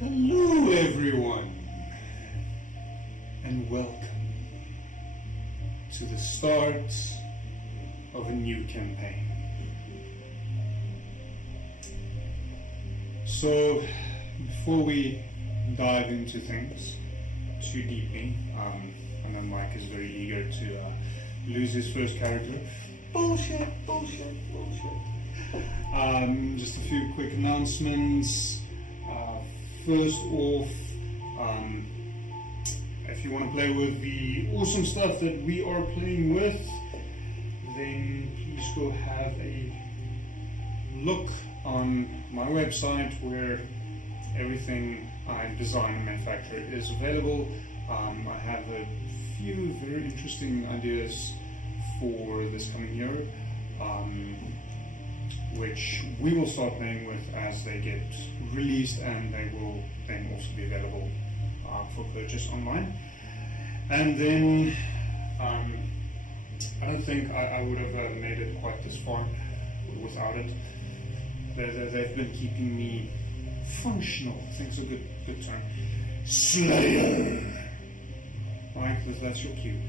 Hello everyone, and welcome to the start of a new campaign. So, before we dive into things too deeply, I know Mike is very eager to lose his first character. Bullshit. Just a few quick announcements. First off, if you want to play with the awesome stuff that we are playing with, then please go have a look on my website where everything I design and manufacture is available. I have a few very interesting ideas for this coming year, which we will start playing with as they get released, and they will then also be available for purchase online. And then I don't think I would have made it quite this far without it. They've been keeping me functional. I think it's a good term. Slayer. Mike, that's your cue.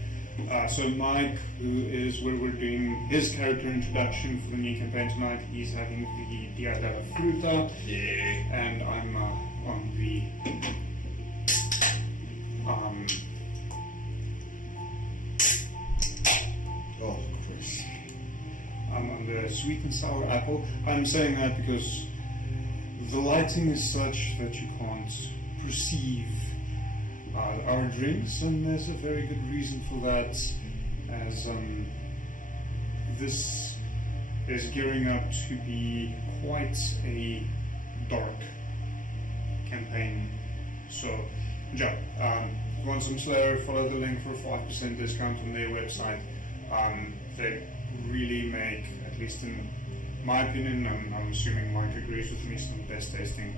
So Mike, who is where we're doing his character introduction for the new campaign tonight, he's having the Dia della Fruta, and I'm on the oh Chris, I'm on the sweet and sour apple. I'm saying that because the lighting is such that you can't perceive our drinks, and there's a very good reason for that, as this is gearing up to be quite a dark campaign. So, yeah, if you want some Slayer, follow the link for a 5% discount on their website. They really make, at least in my opinion, I'm assuming Mike agrees with me, some of the best tasting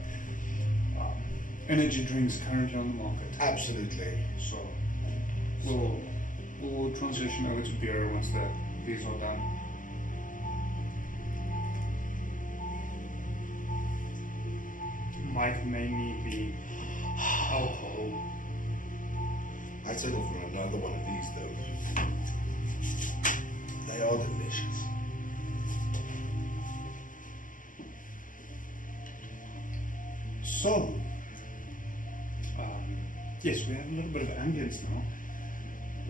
energy drinks currently on the market. absolutely. So we'll transition over to beer once these are done. Mike may need the alcohol. I'd settle for another one of these though. They are delicious. So, yes, we have a little bit of ambience now,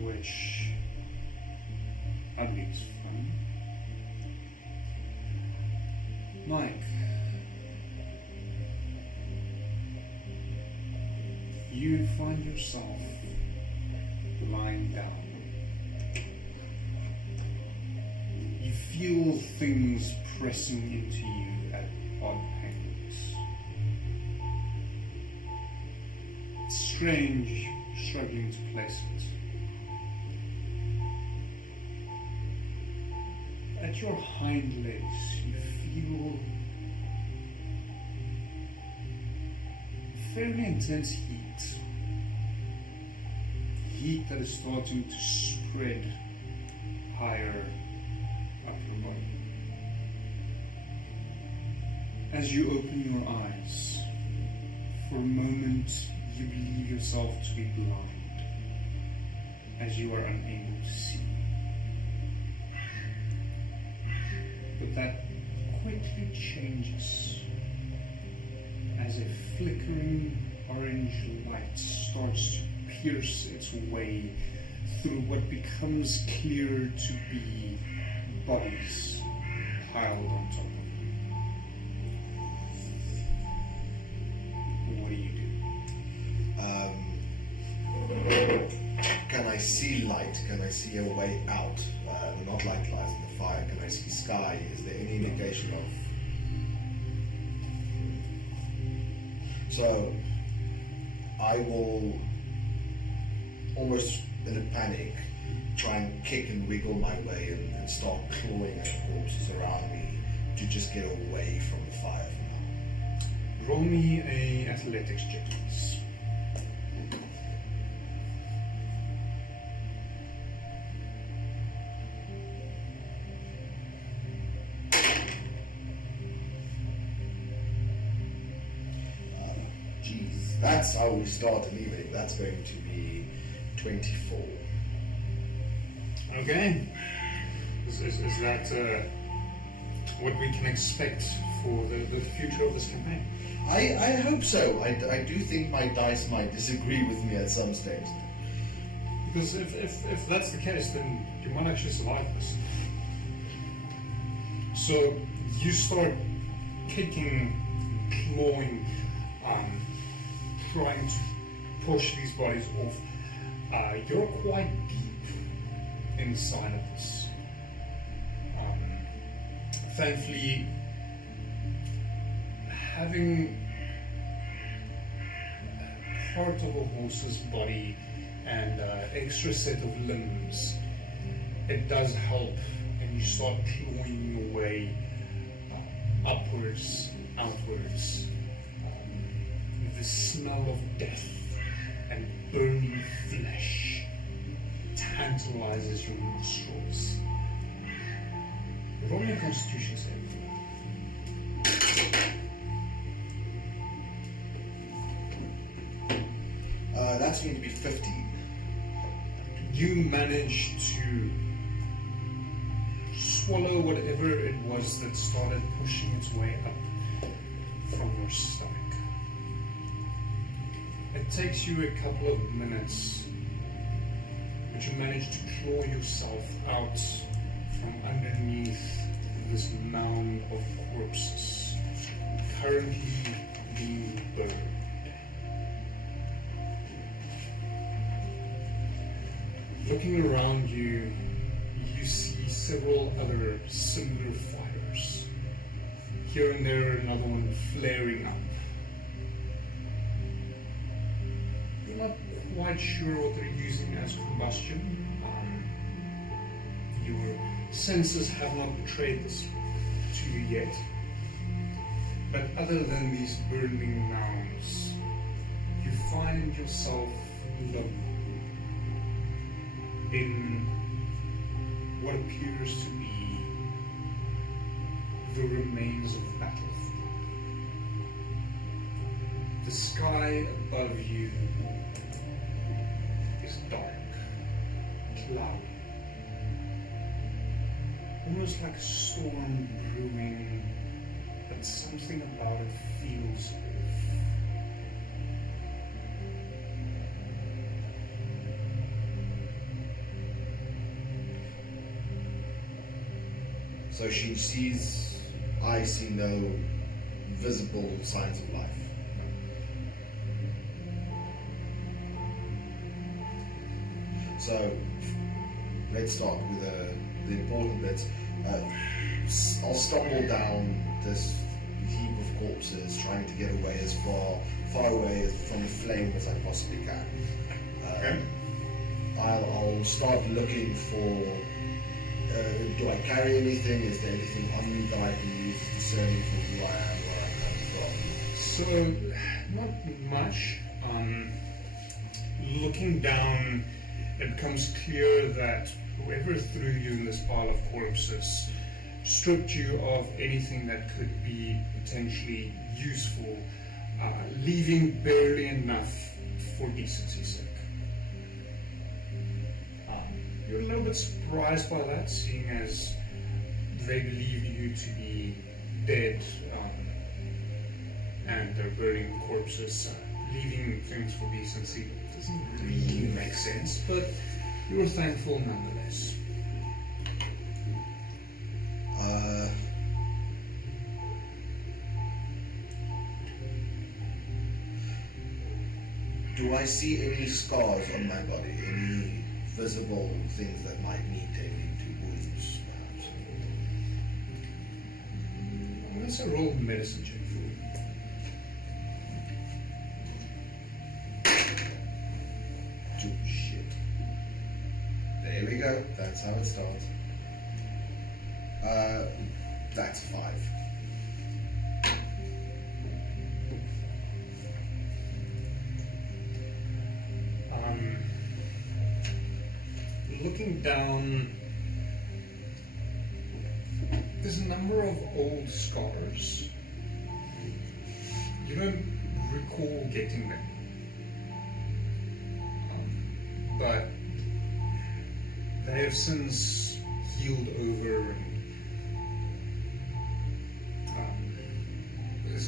which I believe is fun. Mike, you find yourself lying down. You feel things pressing into you at odd angles. It's strange, struggling to place it. At your hind legs, you feel fairly intense heat. Heat that is starting to spread higher up your body. As you open your eyes, for a moment you believe yourself to be blind, as you are unable to see. But that quickly changes as a flickering orange light starts to pierce its way through what becomes clear to be bodies piled on top of you. What do you do? Can I see light? Can I see a way out? Not like light in the fire. Can I see sky? Is there any indication of... So, I will, almost in a panic, try and kick and wiggle my way and start clawing at corpses around me to just get away from the fire for now. Roll me a athletics check, please. Jeez. That's how we start an evening. That's going to be 24. Okay. Is that what we can expect for the future of this campaign? I hope so. I do think my dice might disagree with me at some stage. Because if that's the case, then you might actually survive this. So you start kicking, clawing, trying to push these bodies off. You're quite deep inside of this. Thankfully, having part of a horse's body and extra set of limbs, it does help, and you start clawing your way upwards, outwards. The smell of death and burning flesh tantalizes your nostrils. Roll me a Constitution save. That's going to be 15. You manage to swallow whatever it was that started pushing its way up from your stomach. It takes you a couple of minutes, but you manage to claw yourself out from underneath this mound of corpses, currently being burned. Looking around you, you see several other similar fires. Here and there, another one flaring up. You're not quite sure what they're using as combustion. Your senses have not betrayed this to you yet. But other than these burning mounds, you find yourself alone in what appears to be the remains of a battlefield. The sky above you is dark, cloudy, almost like a storm brewing, but something about it feels off. So she sees, I see no visible signs of life. So let's start with the important bits. I'll stumble down this heap of corpses, trying to get away as far away from the flame as I possibly can. I'll start looking for. Do I carry anything? Is there anything on me that I can use as discerning for who I am, where I'm coming So, not much. Looking down, it becomes clear that whoever threw you in this pile of corpses stripped you of anything that could be potentially useful, leaving barely enough for decency's sake. You're a little bit surprised by that, seeing as they believed you to be dead, and they're burning corpses, leaving things for decency doesn't really make sense, but you're thankful nonetheless. Do I see any scars on my body? Any visible things that might need tending to wounds, perhaps? Well, let's roll medicine check for you. Shit. There we go. That's how it starts. That's 5. Looking down, there's a number of old scars. You don't recall getting them. But they have since healed over and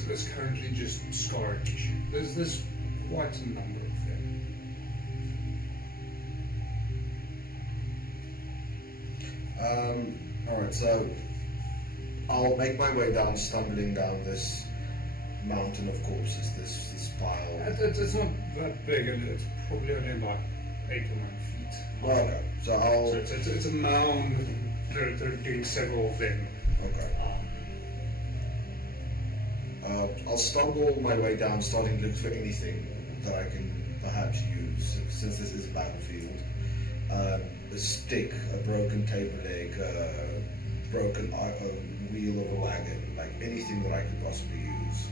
there's currently just scar tissue. There's quite a number of them. Alright, so I'll make my way down, stumbling down this mountain of corpses, this pile. It's not that big, and it's probably only about 8 or 9 feet. Oh, okay, so I'll... So it's a mound. They're doing several of them. Okay. I'll stumble my way down, starting to look for anything that I can perhaps use, since this is a battlefield. A stick, a broken table leg, a broken wheel of a wagon, like anything that I could possibly use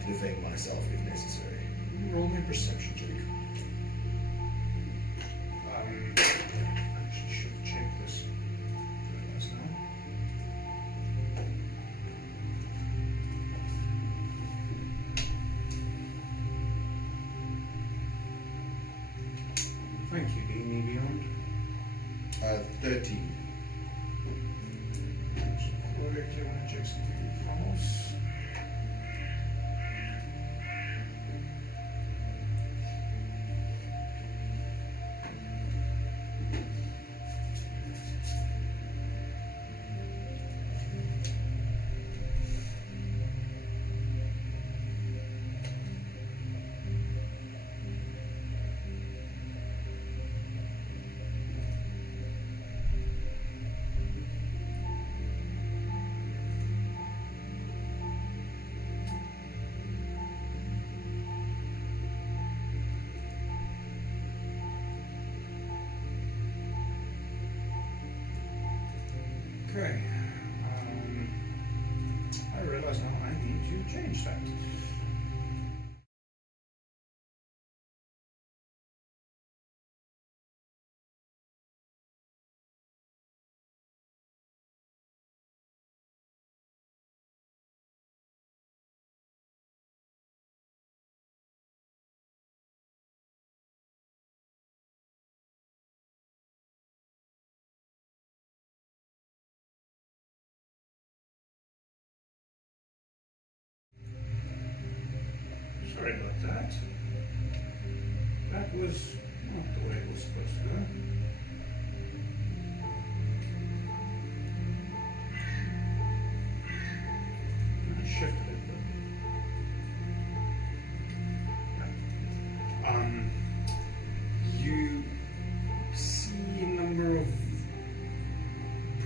to defend myself if necessary. Roll me a perception check. I should have checked this. Realize now. Thank you, Amy Beyond. 13. Quickly want to check something else. Okay. I realize now I need to change that. Sorry about that. That was not the way it was supposed to go. I shifted it, but you see a number of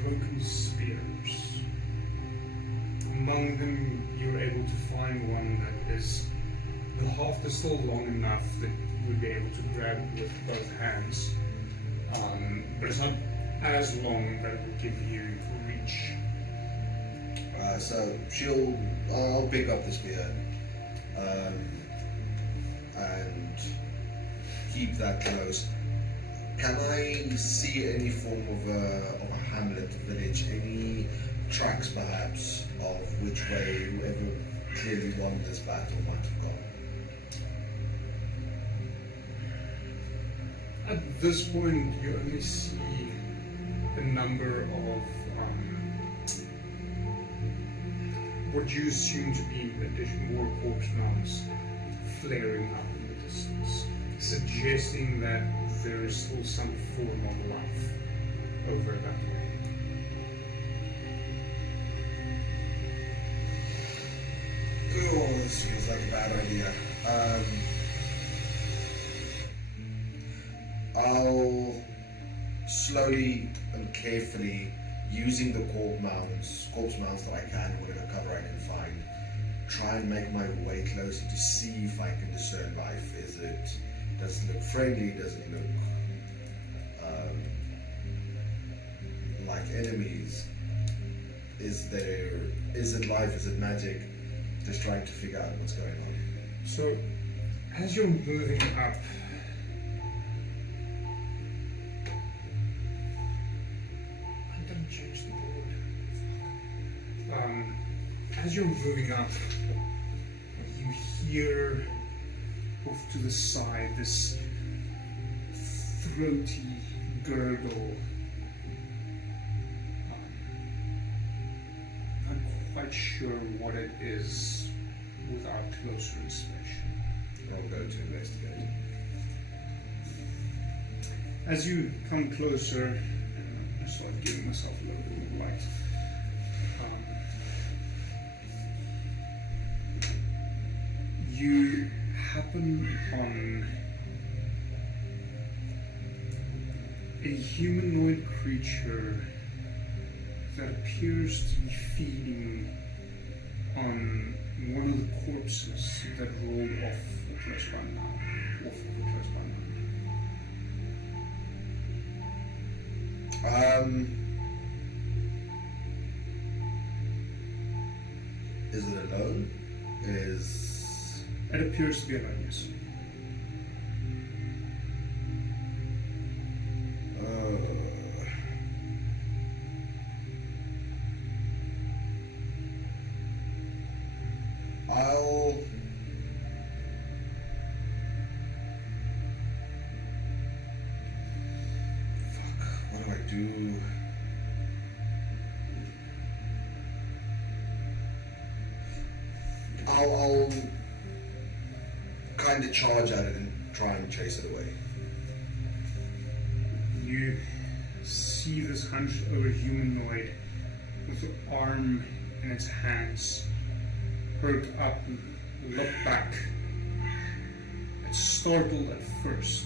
broken spears. Among them, you're able to find one that is the haft is still long enough that you would be able to grab with both hands, but it's not as long that it will give you reach. So I'll pick up the spear and keep that close. Can I see any form of a hamlet, village, any tracks perhaps of which way whoever clearly won this battle might have gone? At this point, you only see a number of what you assume to be more corpse mounds flaring up in the distance, suggesting that there is still some form of life over that way. Oh, this feels like a bad idea. I'll slowly and carefully, using the corpse mounds that I can, whatever cover I can find, try and make my way closer to see if I can discern life. Does it look friendly? Does it look like enemies? Is it life? Is it magic? Just trying to figure out what's going on. So, as you're moving up, I didn't change the board. As you're moving up, you hear off to the side, this throaty gurgle. Not quite sure what it is without closer inspection. I'll go to investigate. As you come closer, I start giving myself a little bit more light. You happen on a humanoid creature that appears to be feeding on one of the corpses that rolled off the close by mound. Is it alone? It appears to be alone, yes. What do I do? I'll kind of charge at it and try and chase it away. You see this hunched over humanoid with an arm in its hands, perk up and look back. It's startled at first,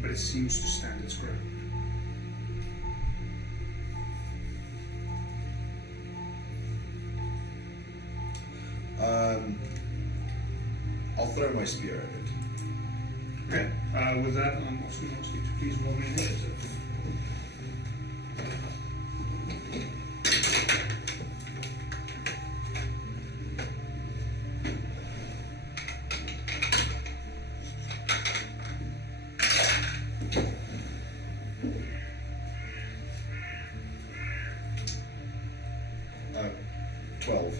but it seems to stand its ground. I'll throw my spear at it. Okay, with that, I'm also going to ask you to please roll me initiative. Uh, 12.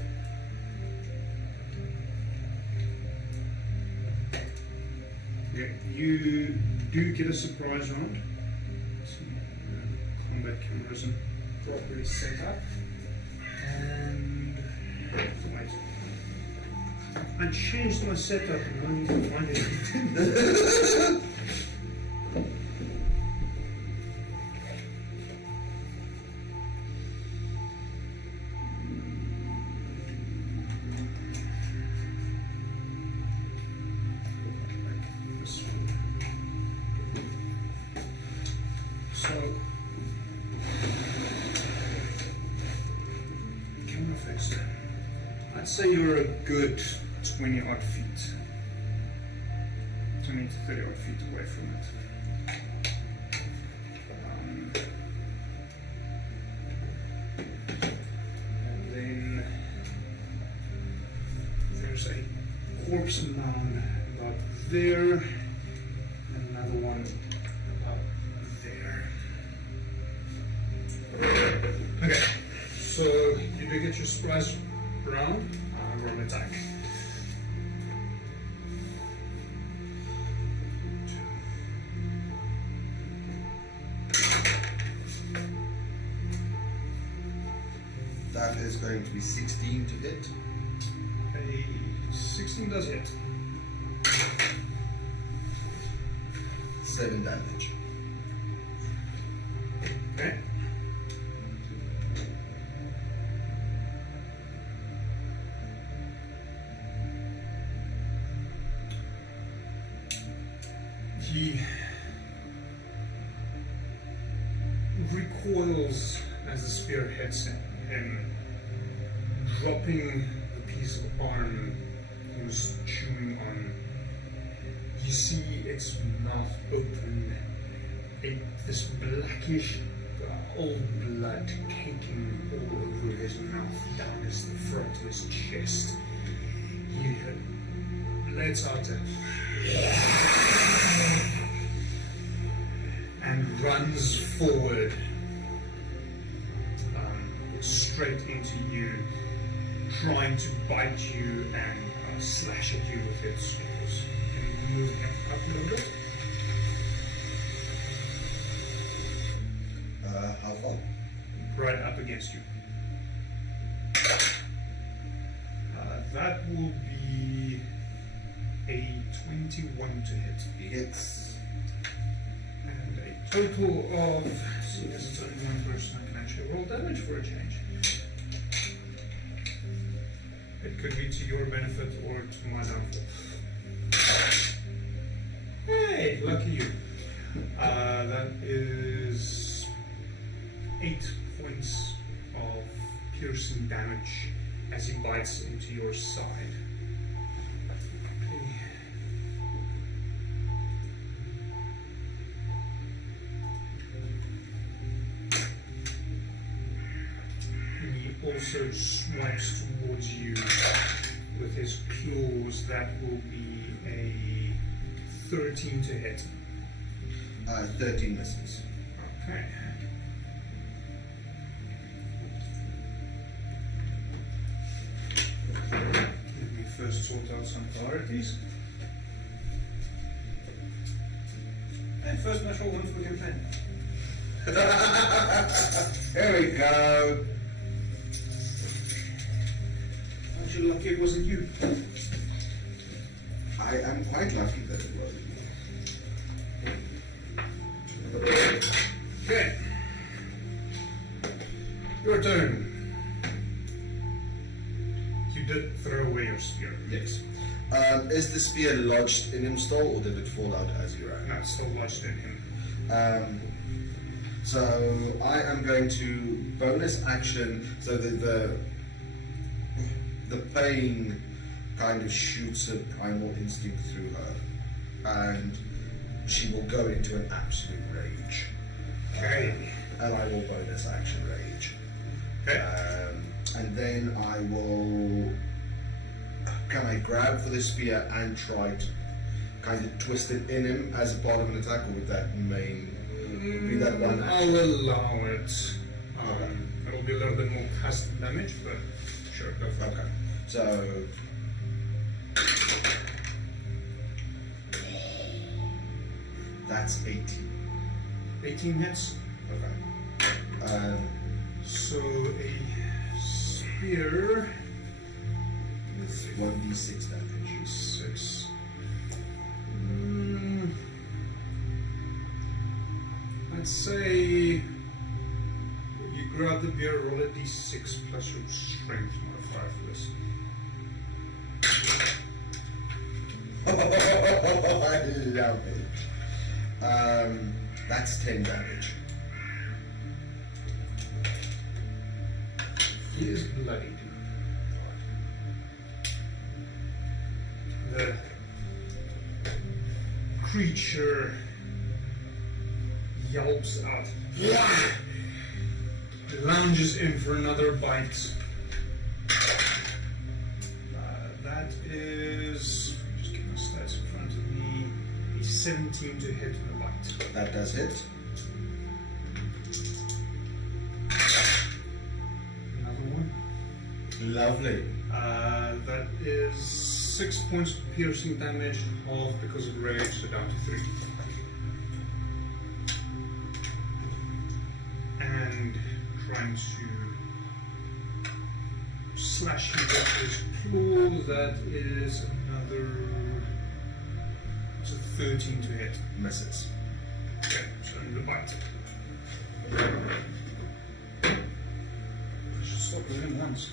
Yeah, you do get a surprise round. Some combat cameras and properly set up. And wait. I changed my setup and I need to find it. So, camera fixed. I'd say you're a good 20 odd feet. 20 to 30 odd feet away from it. And then there's a corpse mound about there, and another one about there. Okay, so you do get your surprise round. Roll attack. That is going to be 16 to hit. A 16 does hit. 7 damage. Okay. He recoils as the spear hits him, dropping the piece of arm he was chewing on. You see its mouth open, this blackish old blood caking all over his mouth, down his front of his chest. He lets out and runs forward, straight into you, trying to bite you and slash at you with its claws. Can you move him up a little bit. How far? Right up against you. That will be a 21 to hit. He hits. And a total of, see, this is only one person, I can actually roll damage for a change. It could be to your benefit or to my downfall. Hey, lucky you. That is 8 points of piercing damage as he bites into your side. And he also swipes towards you with his claws. That will be a 13 to hit. 13 misses. Okay. Let me first sort out some priorities. And first natural one for the campaign. There we go. Aren't you lucky it wasn't you? I am quite lucky that it was. Okay. Your turn. You did throw away your spear. Yes. Is the spear lodged in him still, or did it fall out as you ran? No, it's still lodged in him. So I am going to bonus action. So the pain kind of shoots a primal instinct through her, and she will go into an absolute rage. Okay. And I will bonus action rage. Okay. And then I will. Can I grab for the spear and try to kind of twist it in him as a part of an attack, or would that be that one action? I'll allow it. It'll be a little bit more custom damage, but sure, go for it. Okay. So. That's 18. 18 hits. Okay. So a spear It's 1d6 damage. 6. I'd say you grab the beer, roll a d6 plus your strength modifier for this. I love it. That's 10 damage. He is bloodied. The creature yelps out, lounges in for another bite. That is, just get my stats in front of me, a 17 to hit on the bite. That does hit. Another one. Lovely. That is 6 points of piercing damage, half because of rage, so down to 3. And trying to slash him with his claw, that is another. It's a 13 to hit. Misses. Okay, so in the bite. I should stop with him once.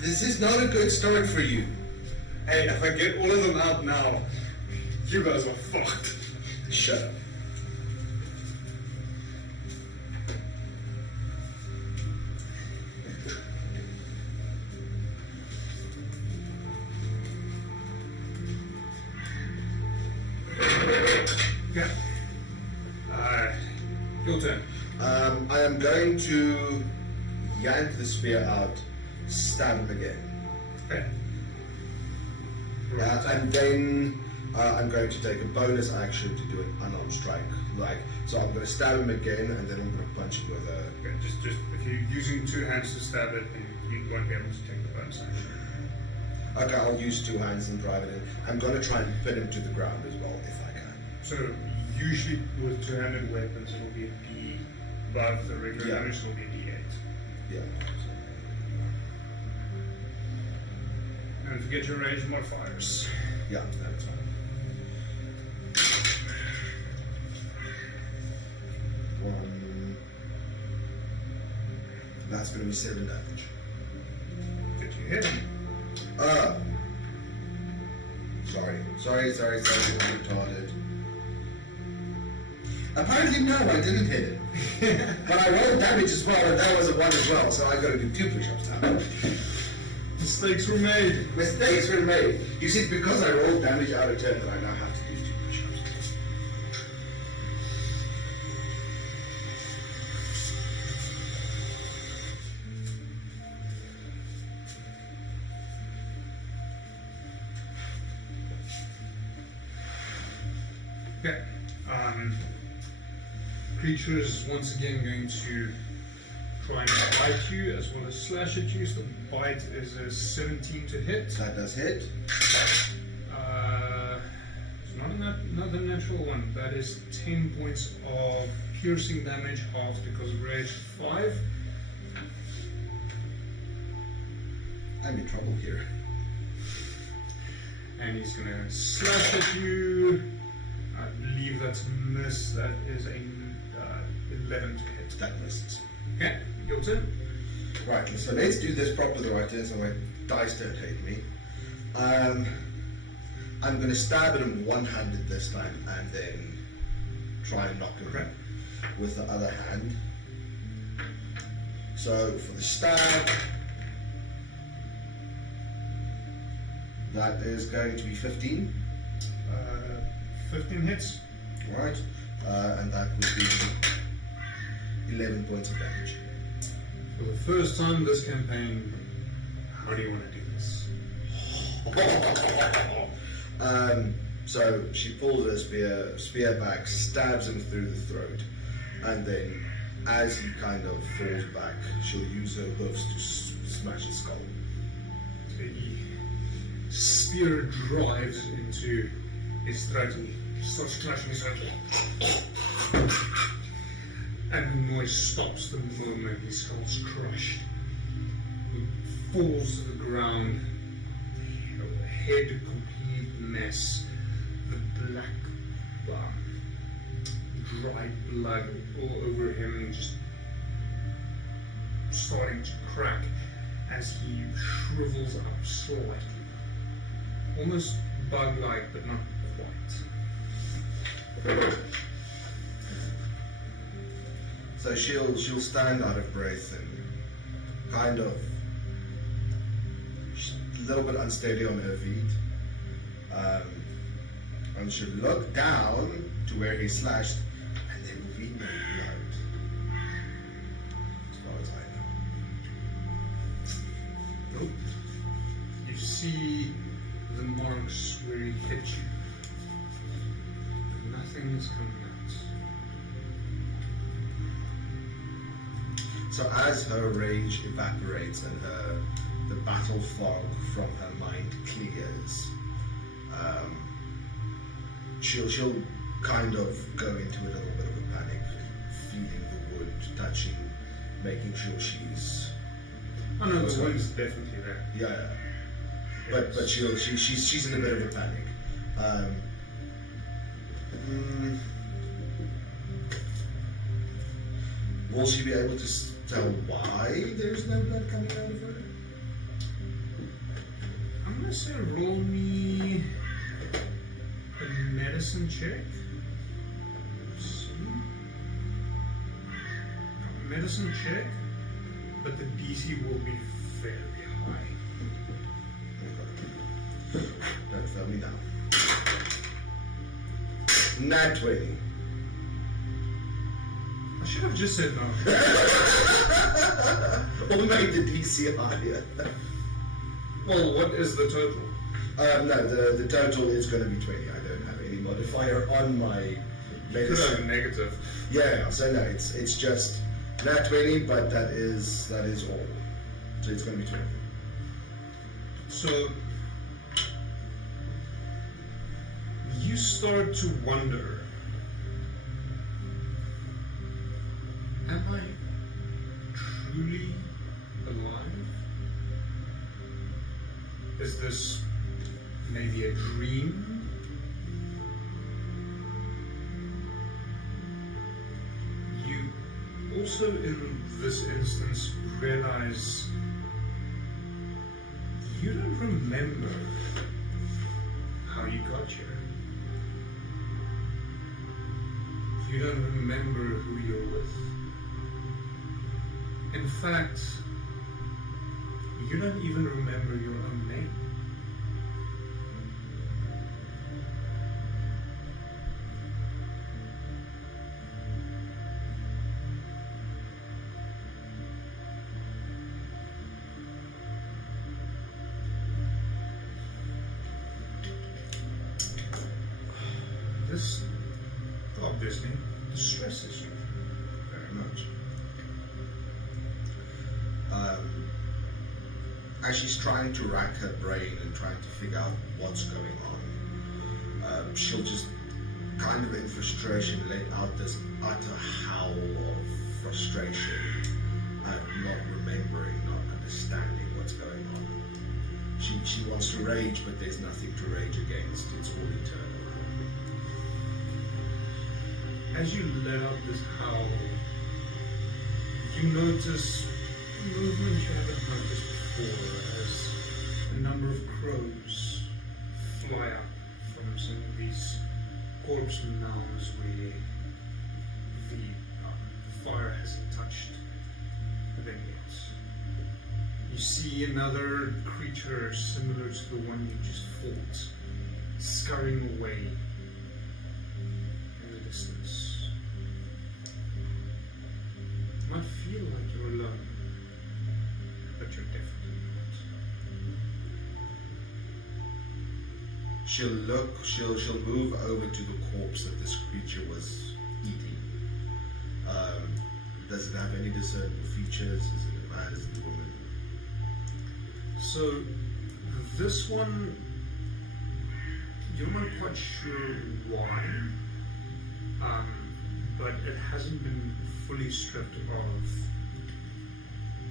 This is not a good start for you. Hey, if I get all of them out now, you guys are fucked. Shut up. Okay. Your turn. I am going to yank the spear out, stab him again. Okay. And then I'm going to take a bonus action to do an unarmed strike. So I'm going to stab him again, and then I'm going to punch him with a. Okay, just if you're using 2 hands to stab it, then you won't be able to take the bonus action. Okay, I'll use 2 hands and drive it in. I'm gonna try and pin him to the ground as well, if I can. So usually with two-handed weapons, it'll be a D above the regular Yeah. damage. It'll be a D8. Yeah. And forget your range modifiers. Yeah, that's fine. 1. That's gonna be 7 damage. Did you hit him? Sorry, I'm retarded. Apparently no, I didn't hit it. But I rolled damage as well, and that was a 1 as well, so I gotta do 2 push-ups now. Mistakes were made. Mistakes were made. You see, it's because I rolled damage out of turn that I now have to do 2 push-ups. Okay. Creature is once again going to try and bite you as well as slash at you. So the bite is a 17 to hit. That does hit. It's not another natural one. That is 10 points of piercing damage, half because of rage 5. I'm in trouble here. And he's going to slash at you. I believe that's a miss. That is a 11 to hit. That misses. Okay, your turn. Right, so let's do this properly right here so my dice don't hate me. I'm going to stab at him one-handed this time and then try and knock him Okay. with the other hand. So for the stab, that is going to be 15. 15 hits. Right, and that would be 11 points of damage. For the first time this campaign, how do you want to do this? So she pulls her spear back, stabs him through the throat, and then as he kind of falls back, she'll use her hoofs to smash his skull. The spear drives into his throat and he starts clashing his head. And the noise stops the moment his skull's crushed. He falls to the ground, head a complete mess, the black dried blood all over him, just starting to crack as he shrivels up slightly. Almost bug-like, but not quite. So she'll stand out of breath and kind of a little bit unsteady on her feet, and she'll look down to where he slashed, and there will be no blood, as far as I know. Nope. You see the marks where he hit you, but nothing is coming out. So as her rage evaporates and the battle fog from her mind clears, she'll kind of go into a little bit of a panic, feeling the wood, touching, making sure she's. Oh no, the wound's definitely there. Yeah. But she's in a bit of a panic. Will she be able to tell why there's no blood coming out of her? I'm gonna say roll me a medicine check. Let's see. Medicine check, but the DC will be very high. Don't fail me now. Nat 20. I should have just said no. Or make the DC higher. Well, what is the total? No, the total is going to be 20. I don't have any modifier on my Could have medicine. a negative. Yeah, so no, it's just nat 20, but that is all. So it's going to be 20. So you start to wonder, am I truly alive? Is this maybe a dream? You also, in this instance, realize you don't remember how you got here. You don't remember who you're with. In fact, you don't even remember your own name. This obviously distresses you very much. As she's trying to rack her brain and trying to figure out what's going on, she'll just kind of in frustration let out this utter howl of frustration at not remembering, not understanding what's going on. She wants to rage, but there's nothing to rage against. It's all eternal. As you let out this howl, you notice movement you haven't noticed before, as a number of crows fly up from some of these corpse mounds where the fire hasn't touched them yet. You see another creature similar to the one you just fought, scurrying away in the distance. You might feel like you're alone, but you're definitely not. She'll move over to the corpse that this creature was eating. Does it have any discernible features? Is it a man? Is it a woman? So this one, you're not quite sure why, but it hasn't been fully stripped of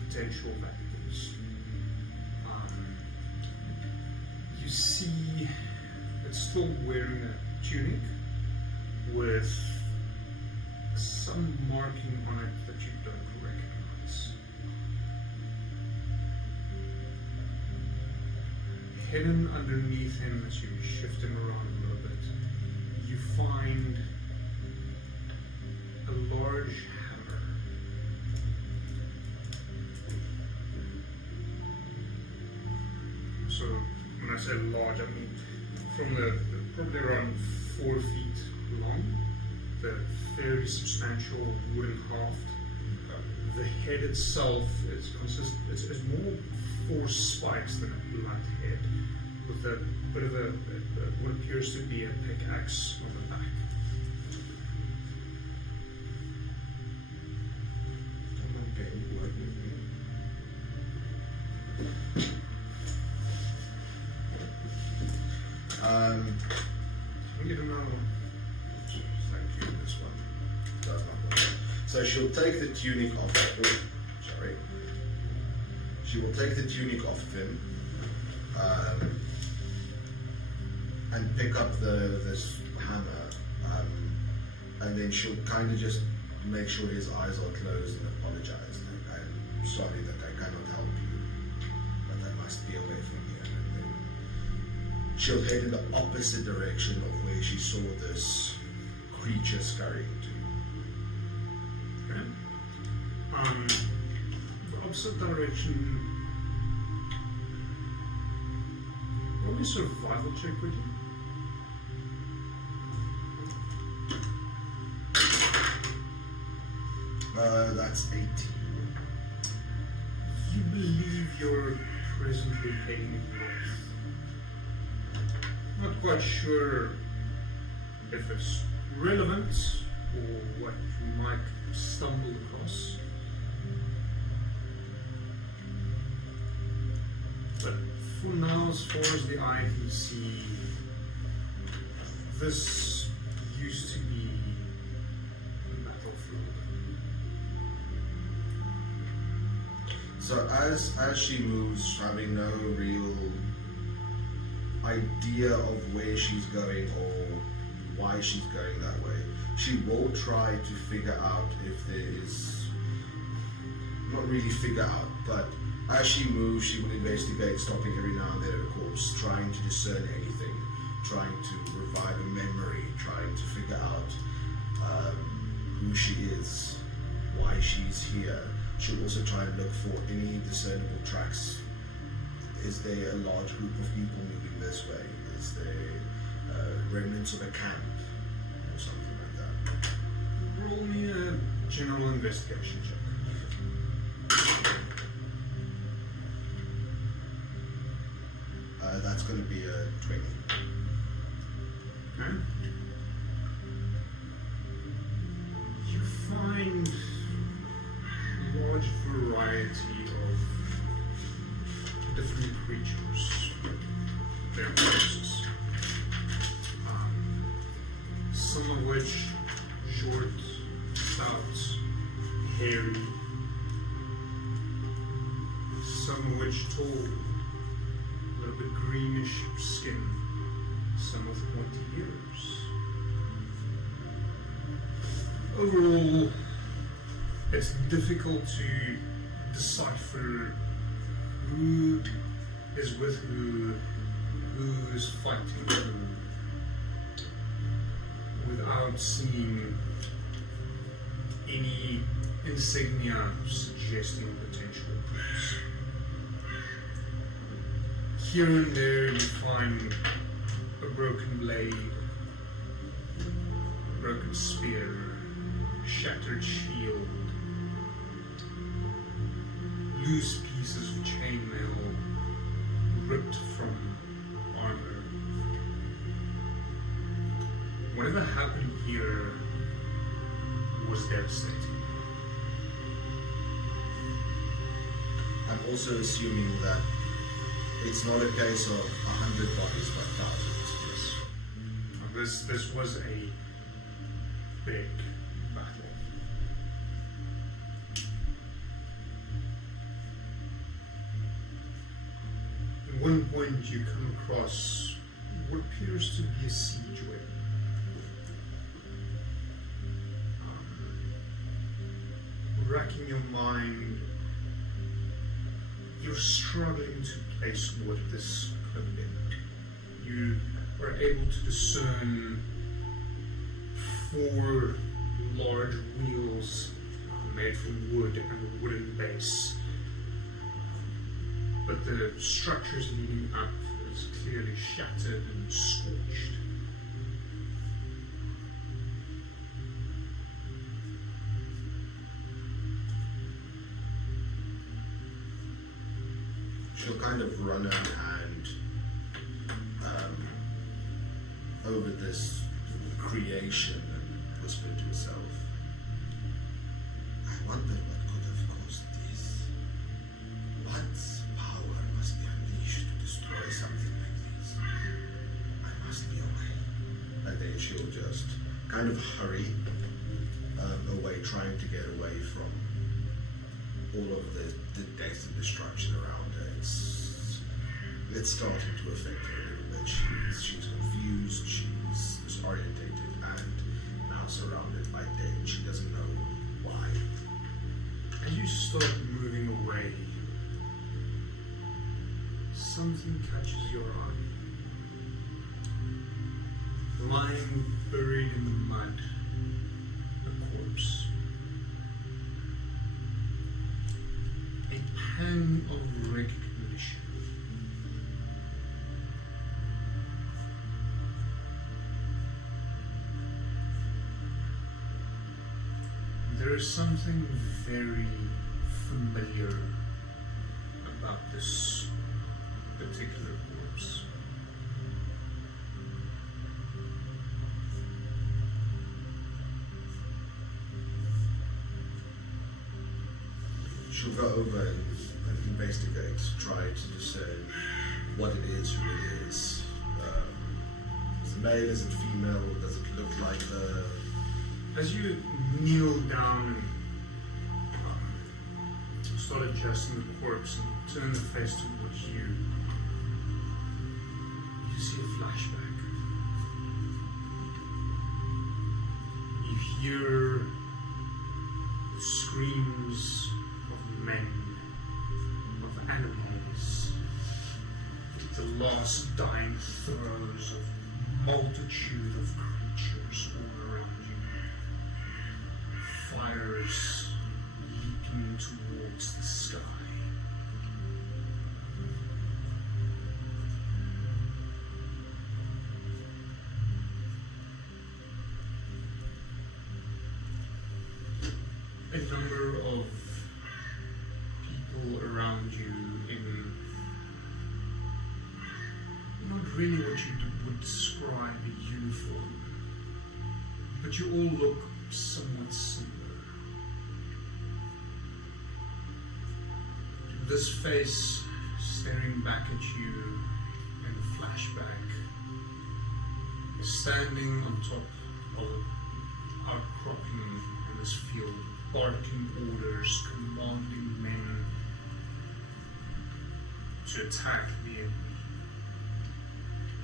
potential values. You see it's still wearing a tunic with some marking on it that you don't recognize. Hidden underneath him, as you shift him around a little bit, you find a large hammer. So when I say large, I mean from the probably around 4 feet long, the fairly substantial wooden haft. The head itself is it's more 4 spikes than a blunt head, with a bit of a what appears to be a pickaxe on the back. Get another one. Thank you. This one does not work. So she'll take the tunic off. Oh, sorry. She will take the tunic off of him, and pick up this hammer, and then she'll kind of just make sure his eyes are closed and apologize. Like, I'm sorry that I cannot help you, but I must be away from here. And then she'll head in the opposite direction of where she saw this creature scurrying to. Okay. The opposite direction. Roll a survival check, would you? That's 18. You believe you're presently heading north. Not quite sure if it's relevant or what you might stumble across. But for now, as far as the eye can see, This used to be a battlefield. So as she moves, having no real idea of where she's going or why she's going that way, she will try to figure out if there is, not really figure out, but as she moves, she will investigate, stopping every now and then at a corpse, trying to discern anything, trying to revive a memory, trying to figure out who she is, why she's here. She'll also try and look for any discernible tracks. Is there a large group of people moving this way? Is there remnants of a camp or something like that? Roll me a general investigation check. That's going to be a 20. Okay. You find a large variety of different creatures, their corpses. Some of which short, stout, hairy, some of which tall, a little bit greenish skin, some with pointy ears. Overall, it's difficult to decipher who is with who is fighting who, without seeing any insignia suggesting potential groups. Here and there you find a broken blade, a broken spear, shattered shield, loose pieces of chainmail ripped from armor. Whatever happened here was devastating. I'm also assuming that it's not a case of 100 bodies but thousands. Yes. This was a big battle. At one point you come across what appears to be a siegeway. Racking your mind, you're struggling to place what this could have been. You are able to discern 4 large wheels made from wood and a wooden base. But the structures leading up is clearly shattered and scorched. She'll kind of run her hand over this creation and whisper to herself, I wonder what could have caused this. What power must be unleashed to destroy something like this? I must be away. And then she'll just kind of hurry away, trying to get away from all of the death and destruction around her. It's starting to affect her a little bit. She's confused, she's disorientated, and now surrounded by dead. She doesn't know why. As you start moving away, something catches your eye. Lying buried in the mud, a corpse. A pang of recognition. There is something very familiar about this particular corpse. She'll go over and investigate, try to discern what it is, who it is. The male? Is it female? Does it look like the... As you kneel down and start adjusting the corpse and turn the face towards you, you see a flashback. You hear the screams of men, of animals, the last dying throes of a multitude of creatures all around you. Fires leaping towards the sky. A number of people around you in not really what you would describe a uniform, but you all look somewhat similar. This face staring back at you in the flashback is standing on top of an outcropping in this field, barking orders, commanding men to attack the enemy.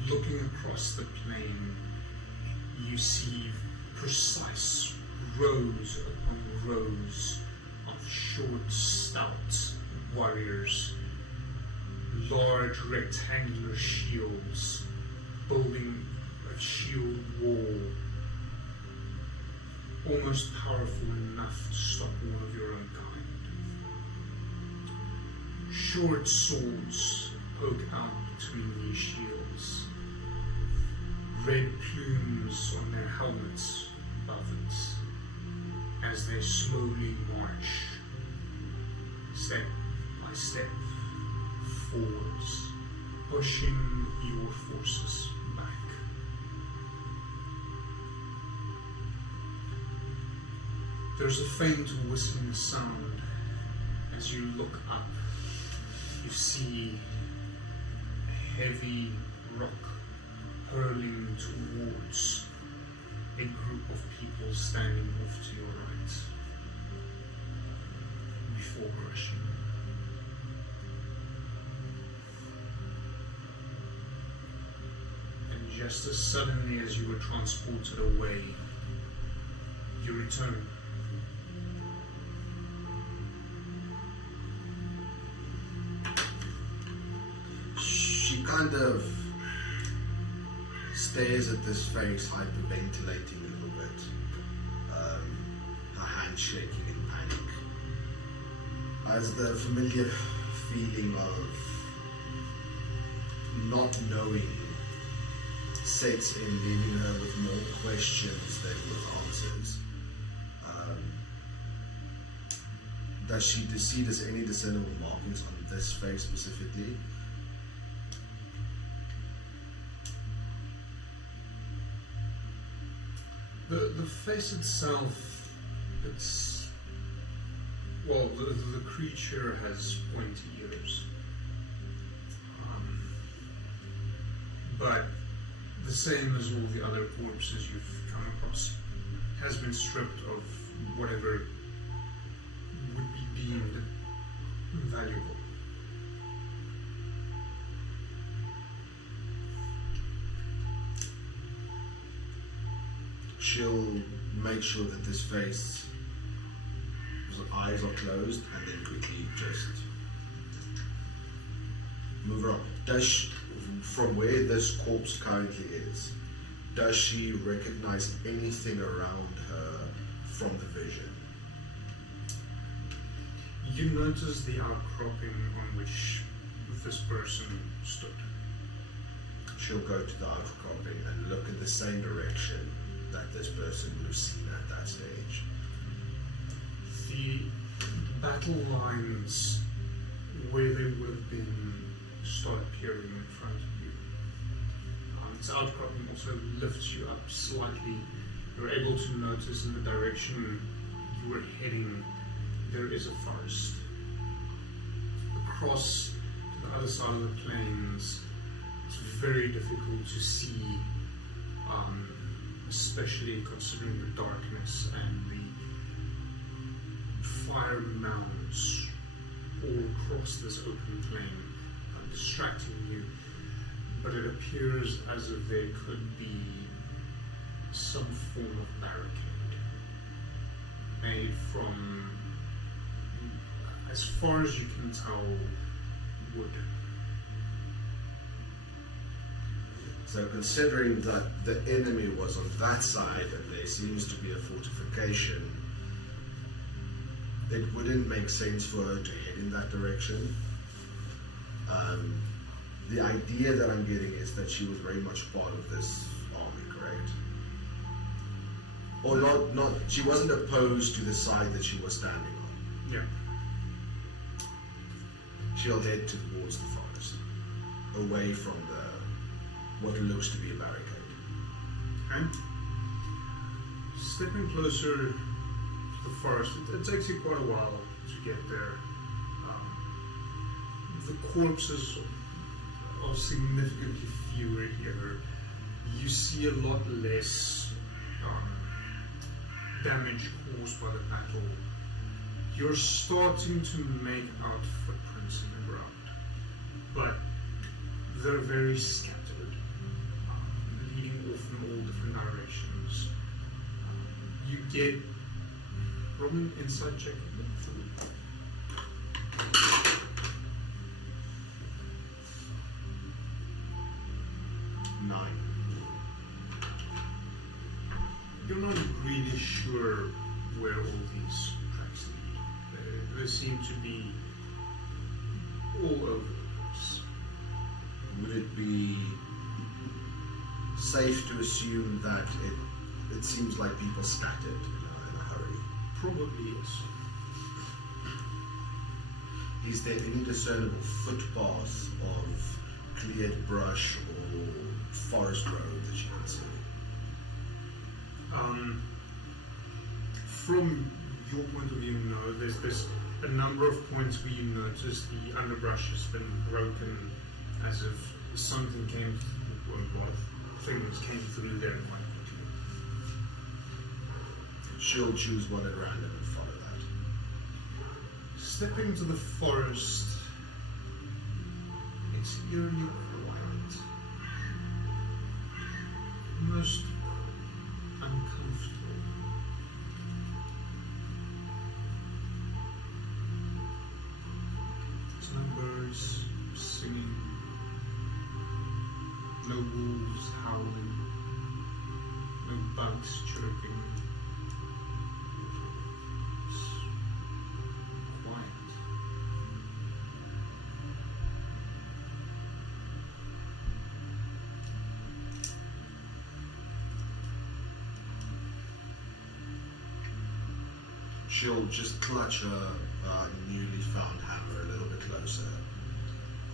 Looking across the plain, you see precise rows upon rows of short, stout warriors, large rectangular shields, building a shield wall, almost powerful enough to stop one of your own kind. Short swords poke out between these shields, red plumes on their helmets above it, as they slowly march, step by step, forwards, pushing your forces back. There's a faint whistling sound. As you look up, you see a heavy rock hurling towards a group of people standing off to your right before crushing. And just as suddenly as you were transported away, you return. She kind of stares at this face, hyperventilating a little bit, her hands shaking in panic, as the familiar feeling of not knowing sets in, leaving her with more questions than with answers. Does she see any discernible markings on this face specifically? The face itself, it's, well, the creature has pointy ears. But the same as all the other corpses you've come across, has been stripped of whatever would be deemed valuable. She'll make sure that this face, his eyes are closed, and then quickly just move her on. From where this corpse currently is, does she recognize anything around her from the vision? You notice the outcropping on which this person stood. She'll go to the outcropping and look in the same direction that this person would have seen at that stage. The battle lines where they would have been start appearing in front of you. This outcropping also lifts you up slightly. You're able to notice in the direction you were heading there is a forest. Across to the other side of the plains, it's very difficult to see especially considering the darkness and the fire mounds all across this open plain, distracting you. But it appears as if there could be some form of barricade made from, as far as you can tell, wood. So considering that the enemy was on that side and there seems to be a fortification, it wouldn't make sense for her to head in that direction. The idea that I'm getting is that she was very much part of this army, correct? Or not, she wasn't opposed to the side that she was standing on. Yeah. She'll head towards the forest, away from what looks to be a barricade. And stepping closer to the forest, it takes you quite a while to get there. The corpses are significantly fewer here. You see a lot less damage caused by the battle. You're starting to make out footprints in the ground, but they're very scattered, leading off in all different directions. You get from an inside check. 9. You're not really sure where all these tracks lead. They seem to be all over the place. Would it be safe to assume that it seems like people scattered in a hurry? Probably is. Is there any discernible footpath of cleared brush or forest road that you can see? From your point of view, no. There's a number of points where you notice the underbrush has been broken, as if something came, or a lot of things came through there quite quickly. She'll choose one at random and follow that. Stepping into the forest, it's eerily quiet. Almost uncomfortable. There's no birds singing, no wolves howling, no bugs chirping. It's quiet. She'll just clutch her newly found hammer a little bit closer,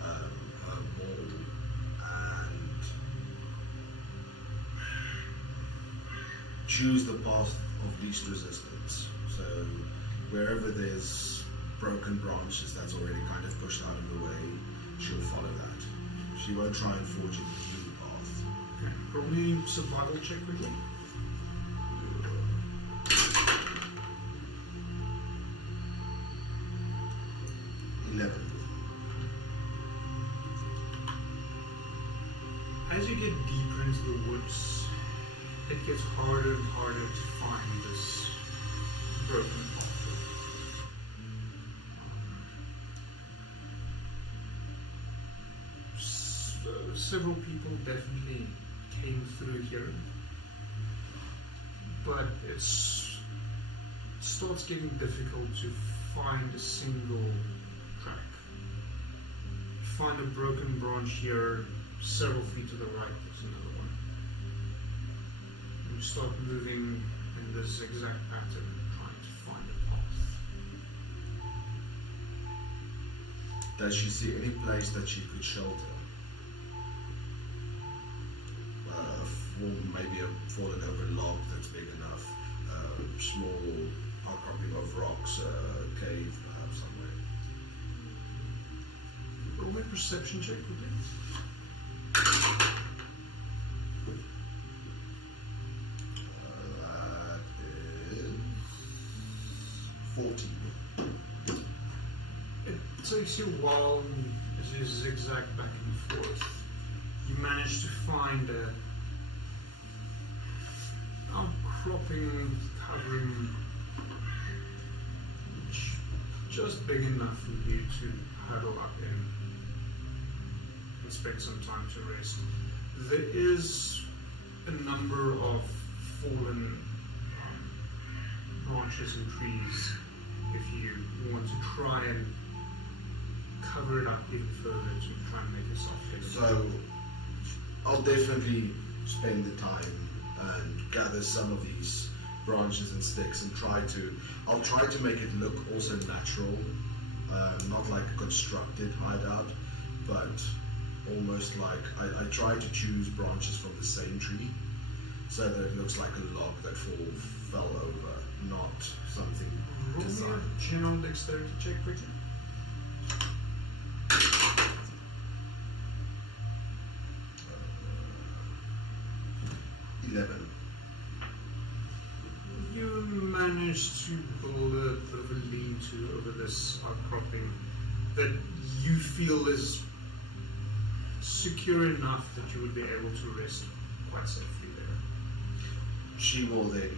her maul, and choose the path of least resistance. So wherever there's broken branches that's already kind of pushed out of the way, she'll follow that. She won't try and forge it through the path. Okay. Probably survival check with me. 11. As you get deeper into the woods, it gets harder and harder to find this broken pathway. Several people definitely came through here, but it starts getting difficult to find a single track. Find a broken branch here, several feet to the right, there's another one. And you start moving in this exact pattern, trying to find a path. Does she see any place that she could shelter? Maybe a fallen over log that's big enough, small outcropping of rocks, cave perhaps somewhere. Roll a perception check with it. see while as you zigzag back and forth, you manage to find a outcropping covering just big enough for you to huddle up in and spend some time to rest. There is a number of fallen branches and trees if you want to try and cover it up even further to try and make yourself fit. So I'll definitely spend the time and gather some of these branches and sticks and I'll try to make it look also natural, not like a constructed hideout, but almost like I try to choose branches from the same tree so that it looks like a log that fell over, not something Roll me designed. a general dexterity check quickly. 11. You managed to build a bit of a lean-to over this outcropping that you feel is secure enough that you would be able to rest quite safely there. She will then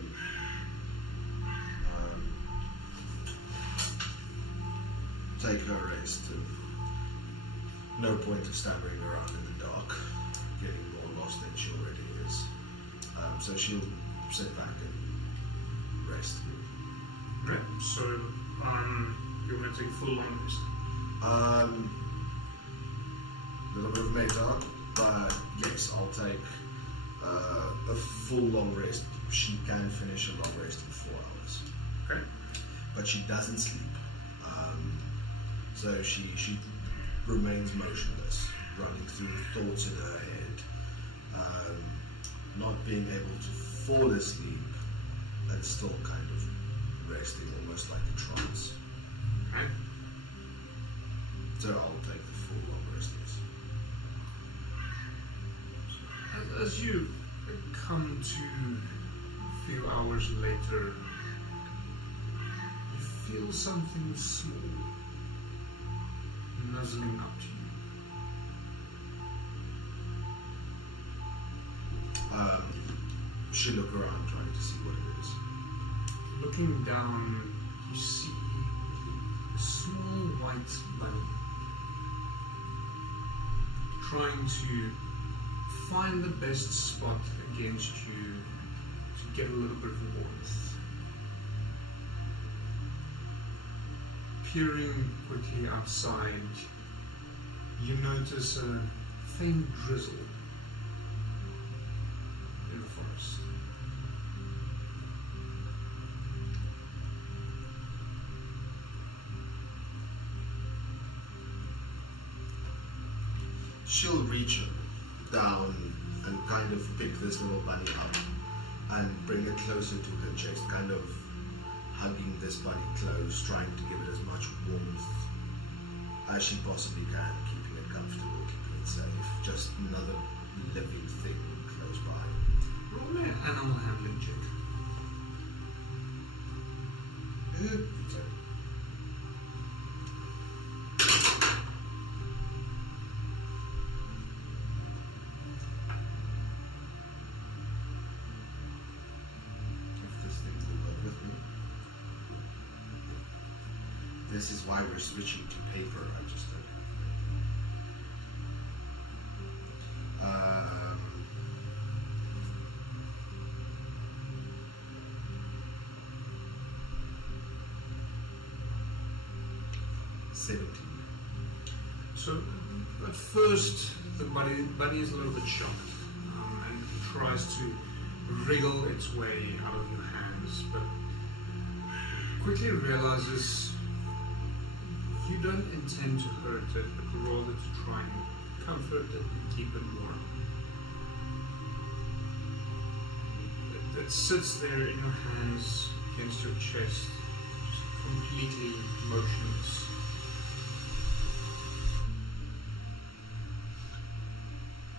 take her rest. No point of staggering around in the dark, getting more lost than she already is. So she'll sit back and rest. Right. So you're going to take a full long rest. Little bit of meta, but yes, I'll take a full long rest. She can finish a long rest in 4 hours. Okay. But she doesn't sleep. So she remains motionless, running through thoughts in her head, not being able to fall asleep and still kind of resting, almost like a trance. Okay. So I'll take the full long rest. As you come to a few hours later, you feel something small nuzzling up to you. She look around trying to see what it is. Looking down, you see a small white bunny trying to find the best spot against you to get a little bit of warmth. Peering quickly outside, you notice a faint drizzle in the forest. She'll reach down and kind of pick this little bunny up and bring it closer to her chest, kind of hugging this bunny close, trying to give it as much warmth as she possibly can, keeping it comfortable, keeping it safe. Just another living thing close by. Roll me an animal handling check. Sorry. If this thing will go with me. This is why we're switching to paper. I just don't have 17. So at first the bunny is a little bit shocked and tries to wriggle its way out of your hands, but quickly realizes you don't intend to hurt it, but rather to try and comfort it and keep it warm. It sits there in your hands against your chest, just completely motionless.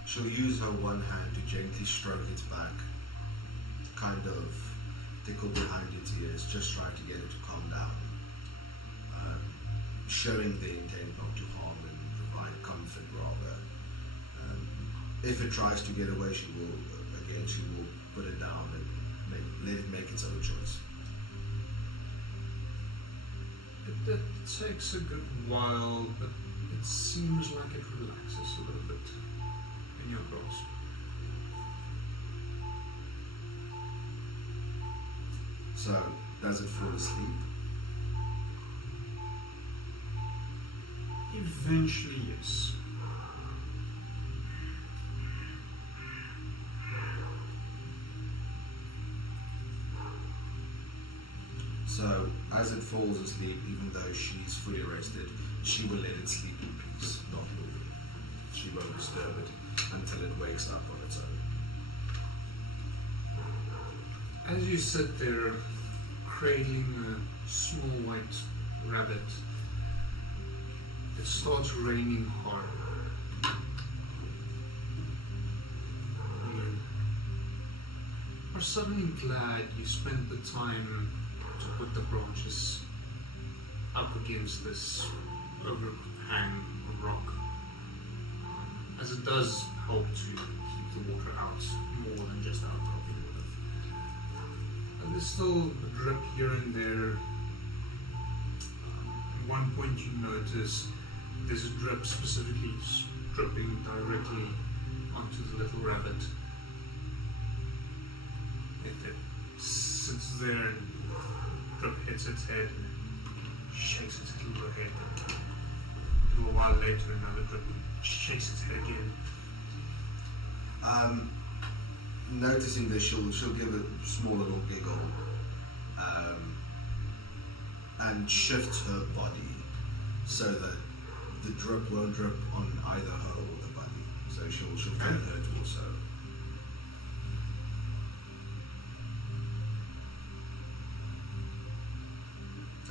She'll use her one hand to gently stroke its back, kind of tickle behind its ears, just try to get it to calm down. showing the intent not to harm and provide comfort rather. If it tries to get away, she will put it down and let it make its own choice. That takes a good while, but it seems like it relaxes a little bit in your grasp. So, does it fall asleep? Eventually, yes. So, as it falls asleep, even though she's fully rested, she will let it sleep in peace, not moving. She won't disturb it until it wakes up on its own. As you sit there, cradling a small white rabbit, it starts raining hard. You are suddenly glad you spent the time to put the branches up against this overhang of rock, as it does help to keep the water out more than just out helping with. And there's still a drip here and there. At one point you notice there's a drip specifically dripping directly onto the little rabbit. It sits there and drip hits its head and shakes its little head. A little while later, another drip shakes its head again. Noticing this, she'll give a small little giggle and shift her body so that the drip won't drip on either her or the body. So she'll turn her torso.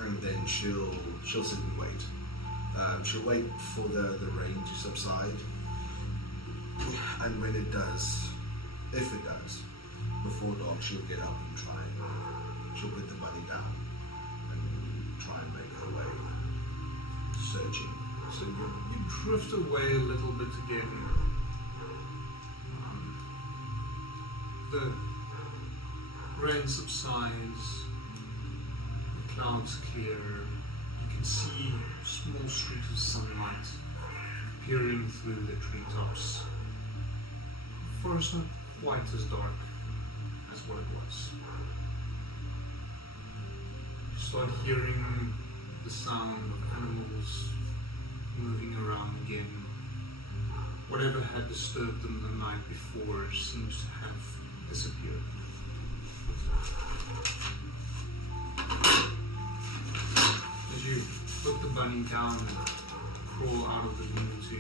And then she'll sit and wait. She'll wait for the rain to subside, and when it does, if it does, before dark, she'll get up and she'll put the bunny down and try and make her way, searching. So you drift away a little bit again. The rain subsides. Clouds clear. You can see small streaks of sunlight peering through the treetops. The forest not quite as dark as what it was. You start hearing the sound of animals moving around again. Whatever had disturbed them the night before seems to have disappeared. As you put the bunny down and crawl out of the lean-to,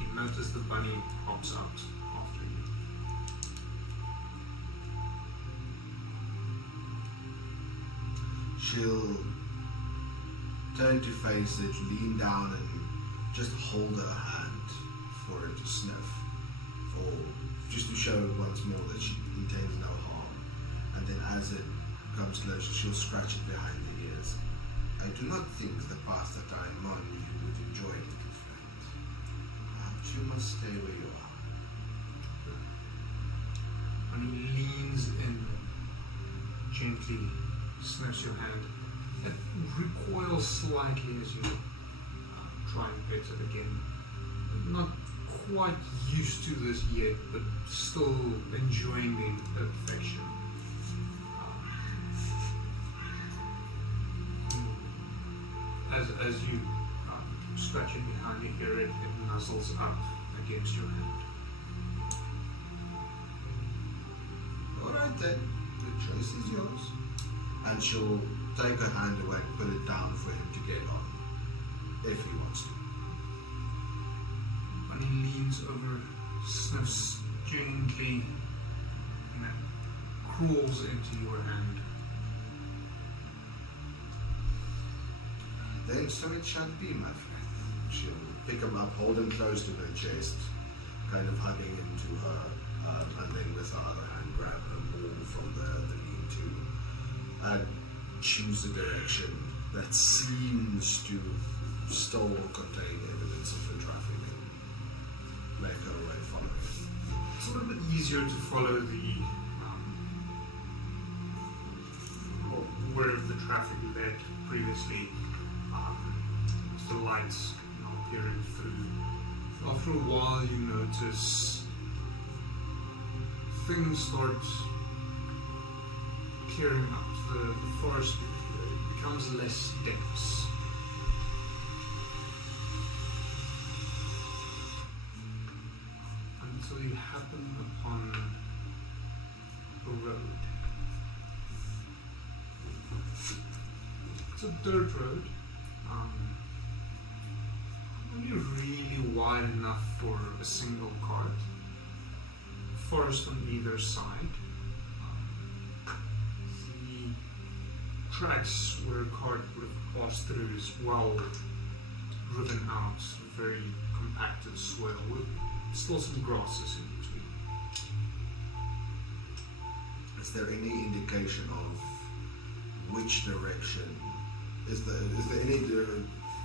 you notice the bunny hops out after you. She'll turn to face it, lean down and just hold her hand for it to sniff, or just to show once more that she intends no harm. And then as it comes closer, she'll scratch it behind the ears. I do not think the path that I am on you would enjoy, little friend. Perhaps you must stay where you are. And he leans in, gently sniffs your hand. It recoils slightly as you try and pet it again. Not quite used to this yet, but still enjoying the imperfection. As you scratch it behind your ear, it nuzzles up against your hand. Alright then, the choice is yours. And she'll take her hand away and put it down for him to get on, if he wants to. And he leans over, sniffs gently, and then crawls into your hand. Then so it shall be, my friend. She'll pick him up, hold him close to her chest, kind of hugging into her, and then with her other hand grab her more from the lean-to and choose the direction that seems to still contain evidence of the traffic and make her way following. It's a little bit easier to follow where the traffic led previously, with the lights peering through. After a while, you notice things start clearing up. The forest becomes less dense. Until you happen upon a road. It's a dirt road, only really wide enough for a single cart. Forest on either side. The tracks where a cart would have passed through is well driven out, very compacted swale with still some grasses in between. Is there any indication of which direction? Is there any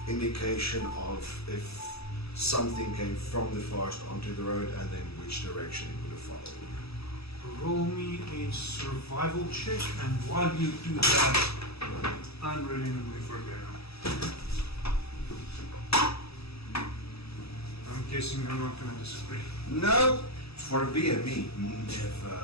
indication of if something came from the forest onto the road and then which direction it would have followed? Roll me a survival check, and while you do that, I'm really in the mood for a bear. I'm guessing you're not going to disagree. No, for B and me, never.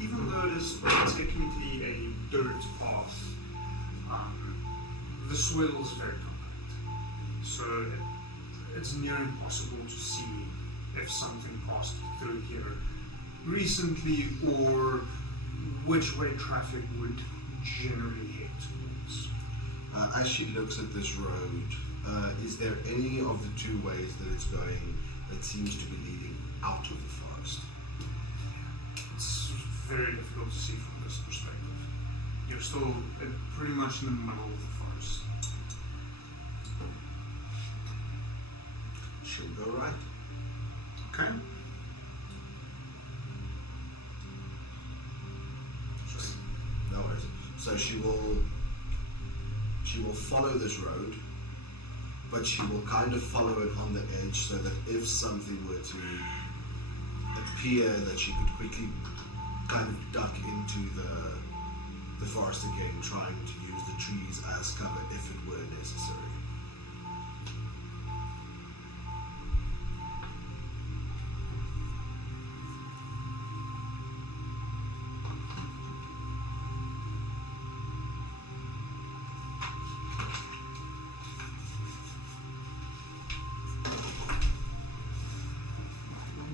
Even though it is technically a dirt path, the swale is very compact, so it's near impossible to see if something passed through here recently or which way traffic would generally head towards. As she looks at this road, is there any of the two ways that it's going that seems to be leading out of the forest? It's very difficult to see from this perspective. You're still pretty much in the middle of the forest. She'll go right. Okay. Sorry. No worries. So she will follow this road, but she will kind of follow it on the edge so that if something were to appear that she could quickly kind of duck into the forest again, trying to use the trees as cover if it were necessary.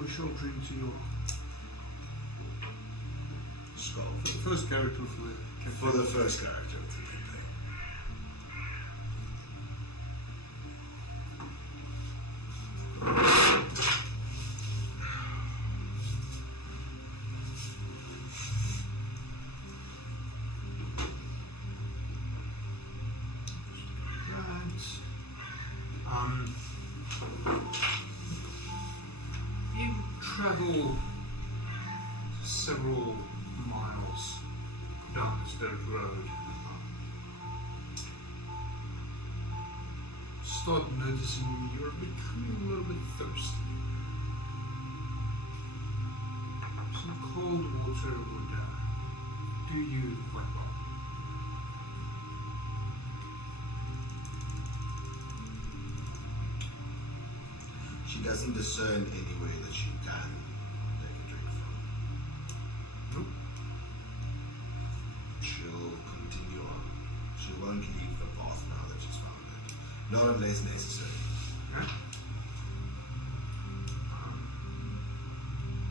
We shall drink to your Skull. first character for the campaign. For the first character. You travel several miles down this dirt road. Start noticing you're becoming a little bit thirsty. Some cold water would do you quite well. She doesn't discern any way that she can take a drink from. Nope. She'll continue on. She won't leave the path now that she's found it. Not unless necessary. Okay.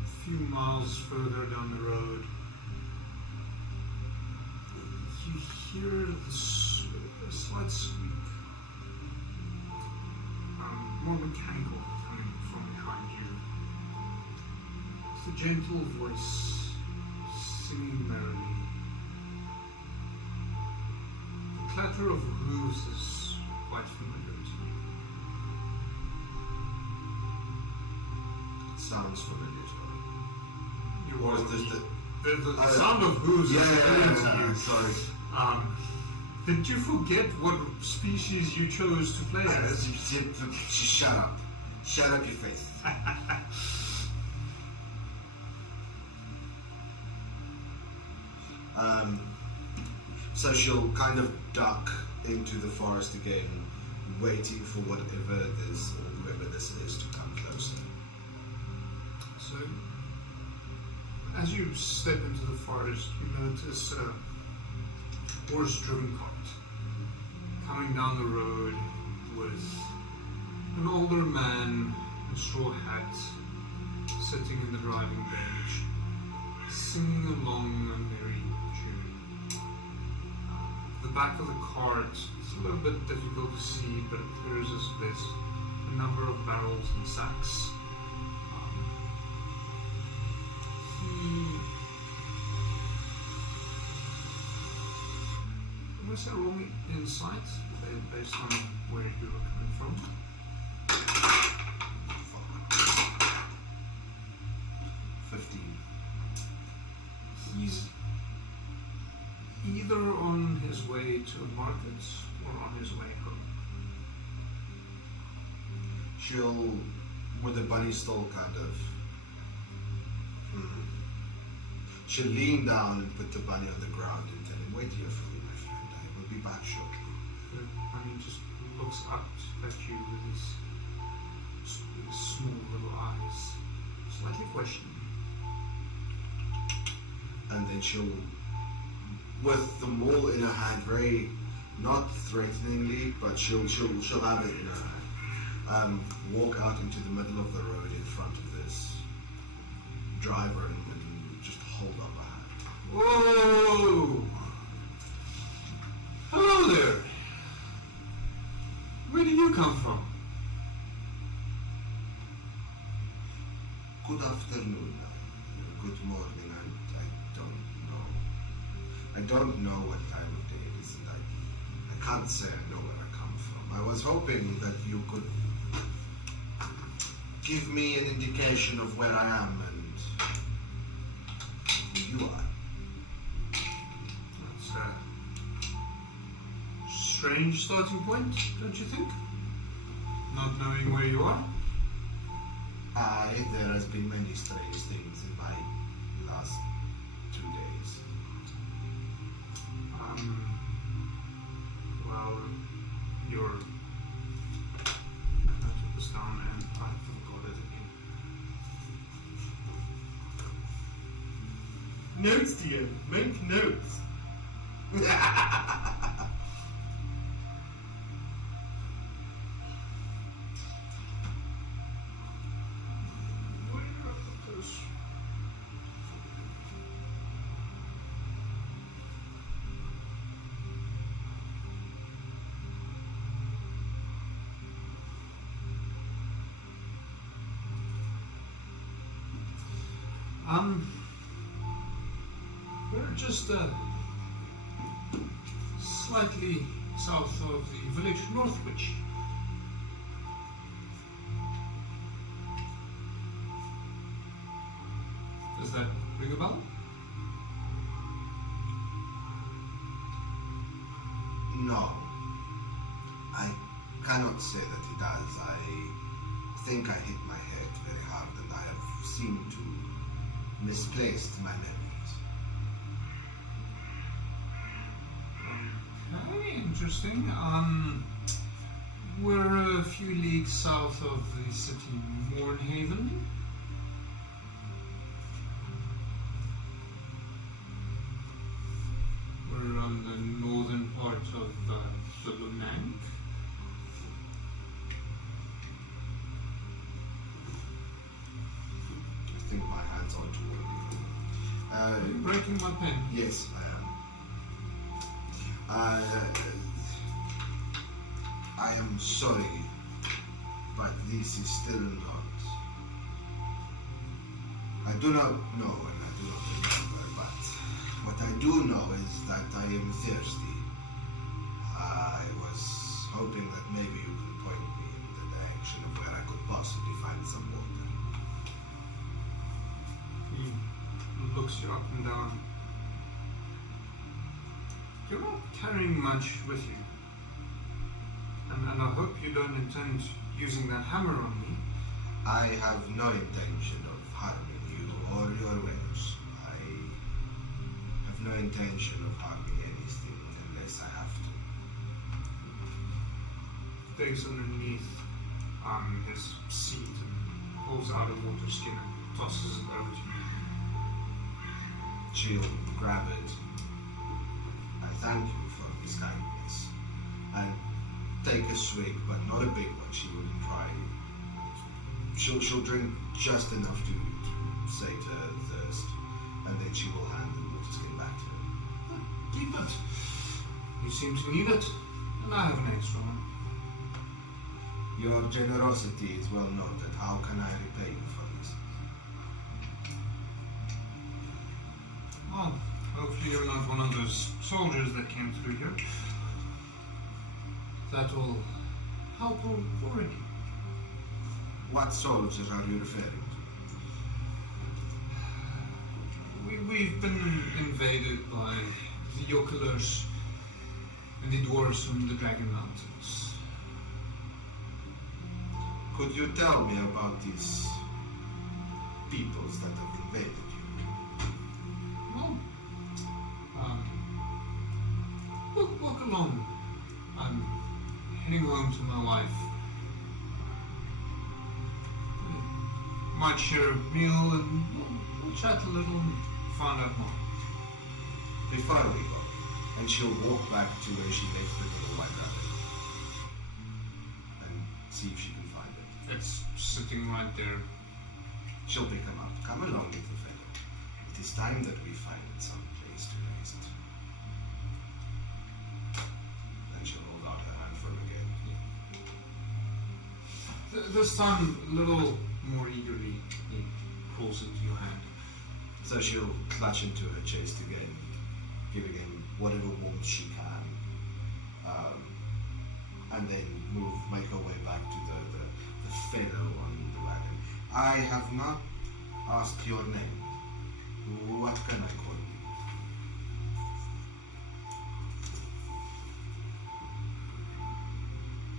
A few miles further down the road, you hear a slight squeak. More mechanical, a gentle voice singing merrily. The clatter of hooves is quite familiar to me. It sounds familiar to me. You Or is are- this the sound of hooves is familiar to you. sorry. Did you forget what species you chose to play as? Shut up. Shut up your face. So she'll kind of duck into the forest again, waiting for whatever it is, or whoever this is, to come closer. So, as you step into the forest, you notice a horse-driven cart coming down the road with an older man in a straw hat sitting in the driving bench, singing along a merry tune. The back of the cart is a little bit difficult to see, but it appears as if there's a number of barrels and sacks. Was that wrong insight based on where you were coming from? 15. He's either on his way to a market or on his way home. She'll, with a bunny stole kind of. She'll lean down and put the bunny on the ground and tell him, "Wait here for me, my friend. I will be back shortly." The bunny just looks up at you with his small little eyes, slightly questioning. And then she'll, with the maul in her hand, very not threateningly, but she'll have it in her hand. Walk out into the middle of the road in front of this driver and just hold up her hand. Whoa! Hello there. Where do you come from? Good afternoon. Good morning. I don't know what time of day it is, and I can't say I know where I come from. I was hoping that you could give me an indication of where I am and who you are. That's a strange starting point, don't you think? Not knowing where you are? There has been many strange things in my last 2 days. Well, you're... I took this down and I forgot it again. Notes, Deum. Make notes. Where did I put this? We're just slightly south of the village Northwich. Does that ring a bell? No. I cannot say that it does. I think I hit my head very hard and I have seemed to misplace my memories. Okay, interesting. We're a few leagues south of the city Mornhaven. We're on the northern part of the Lunang. I think my hands are toward you. Are you breaking my pen? Yes, I am sorry, but this is still not I do not know and I do not remember, but what I do know is that I am thirsty. I was hoping that maybe you could point me in the direction of where I could possibly find some water. He looks you up and down. You're not carrying much with you. And I hope you don't intend using that hammer on me. I have no intention of harming you or your wares. I have no intention of harming anything unless I have to. Digs underneath his seat and pulls out a water skin and tosses it over to you. She'll grab it. I thank you for this kindness. And take a swig, but not a big one. She wouldn't try. She'll drink just enough to sate her thirst, and then she will hand the water skin back to her. Keep it. You seem to need it, and I have an extra one. Your generosity is well noted. How can I repay you for this? Well, hopefully you're not one of those soldiers that came through here. That will help already. What soldiers are you referring to? We've been invaded by the Yokelers and the dwarves from the Dragon Mountains. Could you tell me about these peoples that have invaded you? Well, walk along. I'm heading home to my wife. We might share a meal and we'll chat a little and find out more. Before we go, and she'll walk back to where she left the little white rabbit and see if she can find it. It's sitting right there. She'll pick him up. Come along, little fellow. It is time that we find some place to rest. And she'll hold out her hand for him again. This time, a little more eagerly, he pulls into your hand. So she'll clutch into her chest again, giving him whatever warmth she can, and then make her way back to the fellow on the wagon. I have not asked your name. What can I call you?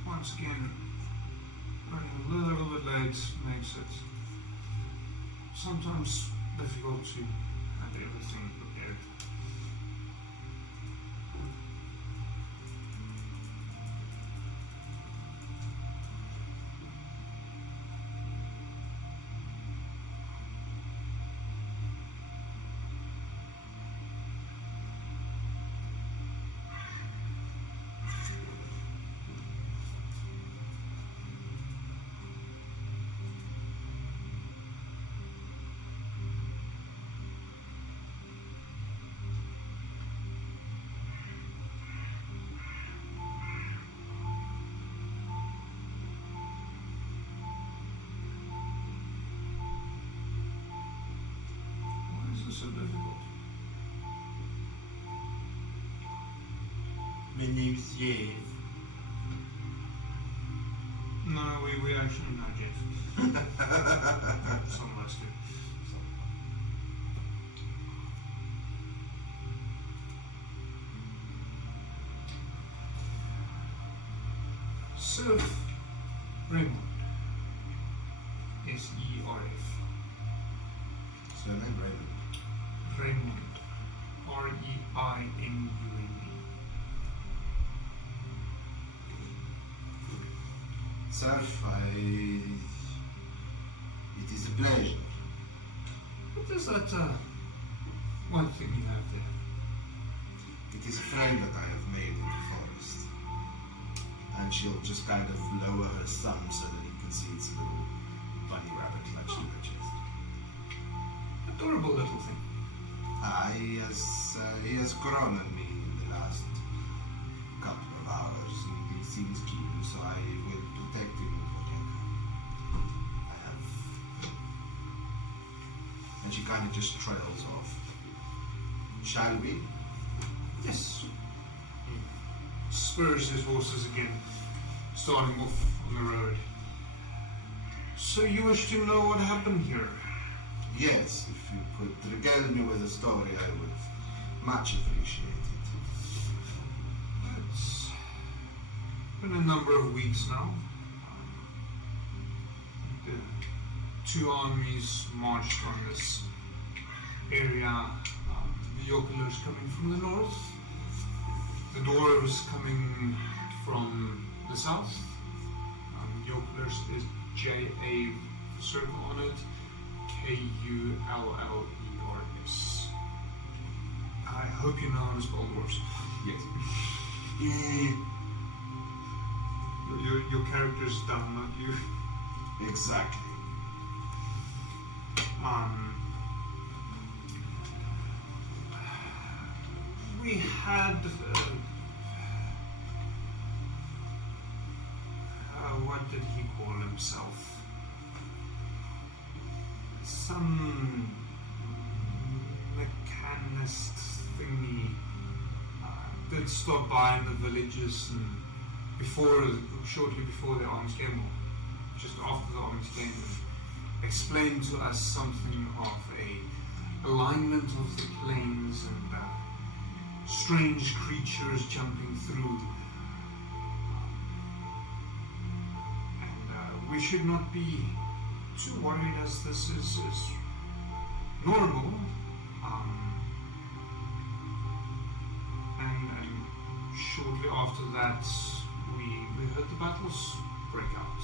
Once again, running a little bit late makes it sometimes difficult to have everything prepared. So difficult. My name's Yev. No, we actually not yet. Someone else did. Serf Raymond. S-E-R-F. Surname Raymond. Raymond. R-E-I-M-U-N-D. Self, it is a pleasure. What is that one thing you have there? It is a frame that I have made in the forest. And she'll just kind of lower her thumb so that you can see its little bunny rabbit clutched in her chest. Adorable little thing. He has grown on me in the last couple of hours, and he seems keen, so I will protect him with whatever. I have a And she kind of just trails off. Shall we? Yes. He spurs his horses again, starting off on the road. So you wish to know what happened here? Yes, if you could regale me with a story, I would much appreciate it. It's been a number of weeks now. The two armies marched on this area. The Yokelers coming from the north, the Dwarves coming from the south. Yokelers is J-A circle on it, Kullers. I hope you know how to spell dwarves. Yes. Your character's dumb, not you. Exactly. We had what did he call himself? Some mechanist thingy did stop by in the villages and shortly before the arms came, or just after the arms came, and explained to us something of a alignment of the planes and strange creatures jumping through. And we should not be too worried, as this is normal. And shortly after that, we heard the battles break out.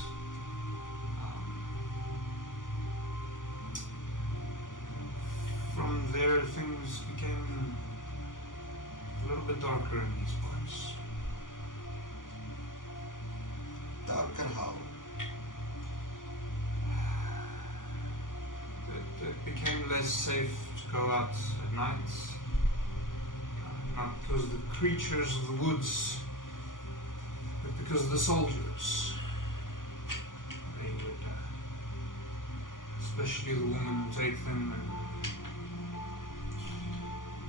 From there, things became a little bit darker in these parts. Dark and how? It became less safe to go out at night. Not because of the creatures of the woods, but because of the soldiers. They would, especially the women, take them, and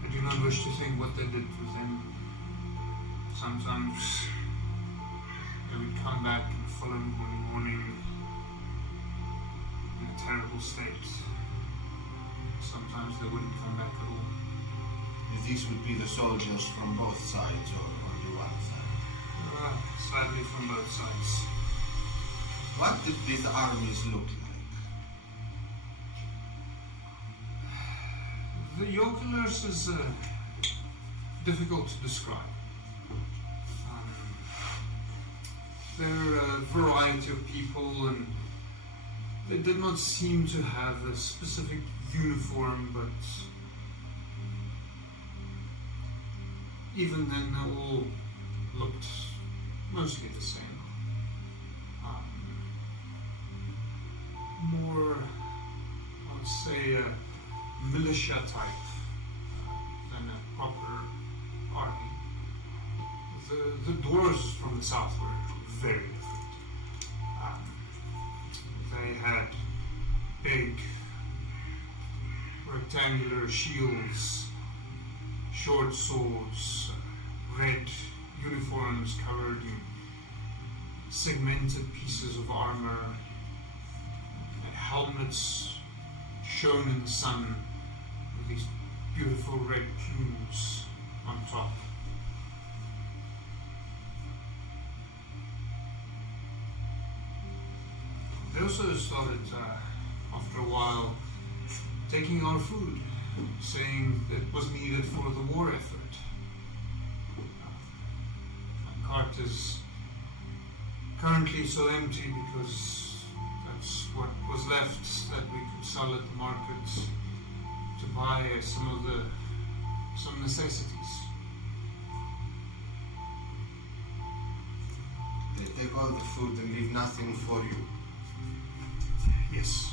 I do not wish to think what they did with them. Sometimes they would come back the following morning in a terrible state. Sometimes they wouldn't come back at all. These would be the soldiers from both sides or only one side? Sadly, from both sides. What did these armies look like? The Yokelers is difficult to describe. They're a variety of people, and they did not seem to have a specific uniform, but even then they all looked mostly the same. More, I would say, a militia type than a proper army. The dwarves from the south were very different. They had big rectangular shields, short swords, red uniforms covered in segmented pieces of armor, helmets shone in the sun with these beautiful red plumes on top. They also started, after a while, taking our food, saying that it was needed for the war effort. My cart is currently so empty because that's what was left that we could sell at the market to buy some necessities. They take all the food and leave nothing for you. Yes.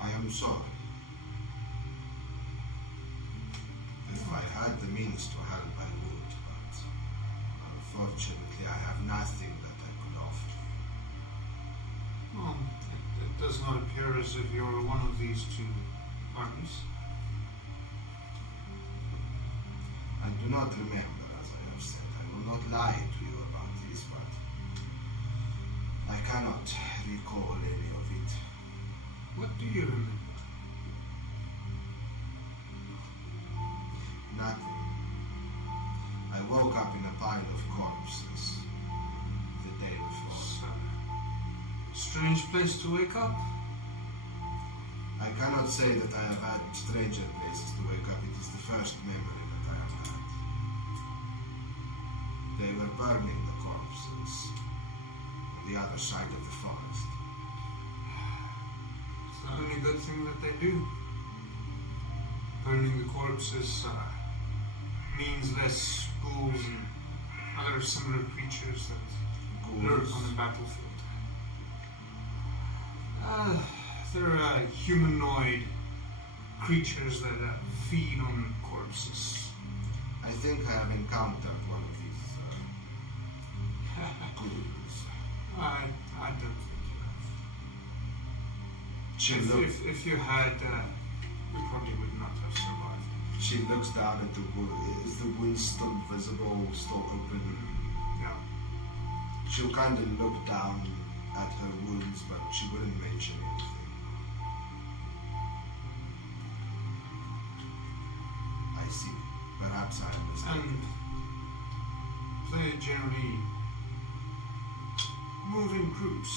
I am sorry. If I had the means to help, I would, but unfortunately I have nothing that I could offer. does not appear as if you're one of these two armies. I do not remember, as I have said. I will not lie to you about this, but I cannot recall any of it. What do you remember? Nothing. I woke up in a pile of corpses the day before. It's a strange place to wake up. I cannot say that I have had stranger places to wake up. It is the first memory that I have had. They were burning the corpses on the other side of the forest. It's the only good thing that they do. Burning the corpses means less ghouls and other similar creatures that lurk on the battlefield. They're humanoid creatures that feed on corpses. I think I have encountered one of these ghouls. I don't think you have. She looks. If you had, we probably would not have survived. She looks down at the wound. Is the wound still visible, still open? Yeah. She'll kind of look down at her wounds, but she wouldn't mention anything. I see. Perhaps I understand. And they generally move in groups,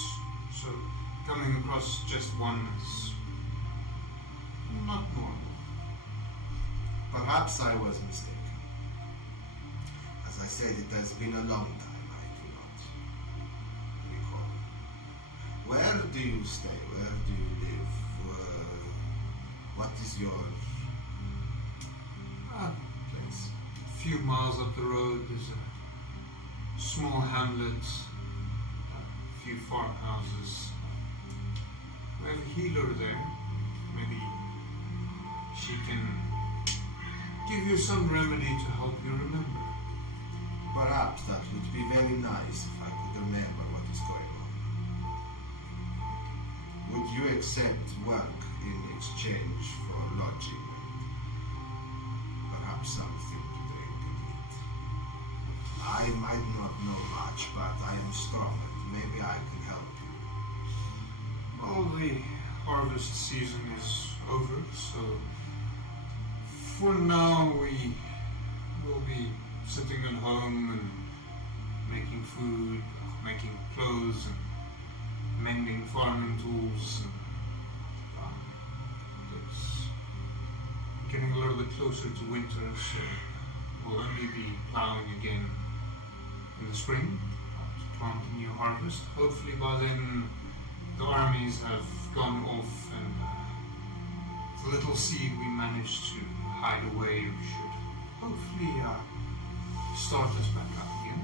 so coming across just one is not normal. Perhaps I was mistaken. As I said, it has been a long time. I do not recall. Where do you stay? Where do you live? What is your place? A few miles up the road, there's a small hamlet, a few farmhouses. We have a healer there. Maybe she can give you some remedy to help you remember. Perhaps that would be very nice if I could remember what is going on. Would you accept work in exchange for lodging? Perhaps something to drink and eat. I might not know much, but I am strong and maybe I can help you. Well, the harvest season is over, so for now we will be sitting at home and making food, making clothes, and mending farming tools. And, it's getting a little bit closer to winter, so we'll only be plowing again in the spring to plant a new harvest. Hopefully by then the armies have gone off, and the little seed we managed to hide away should hopefully start us back up again.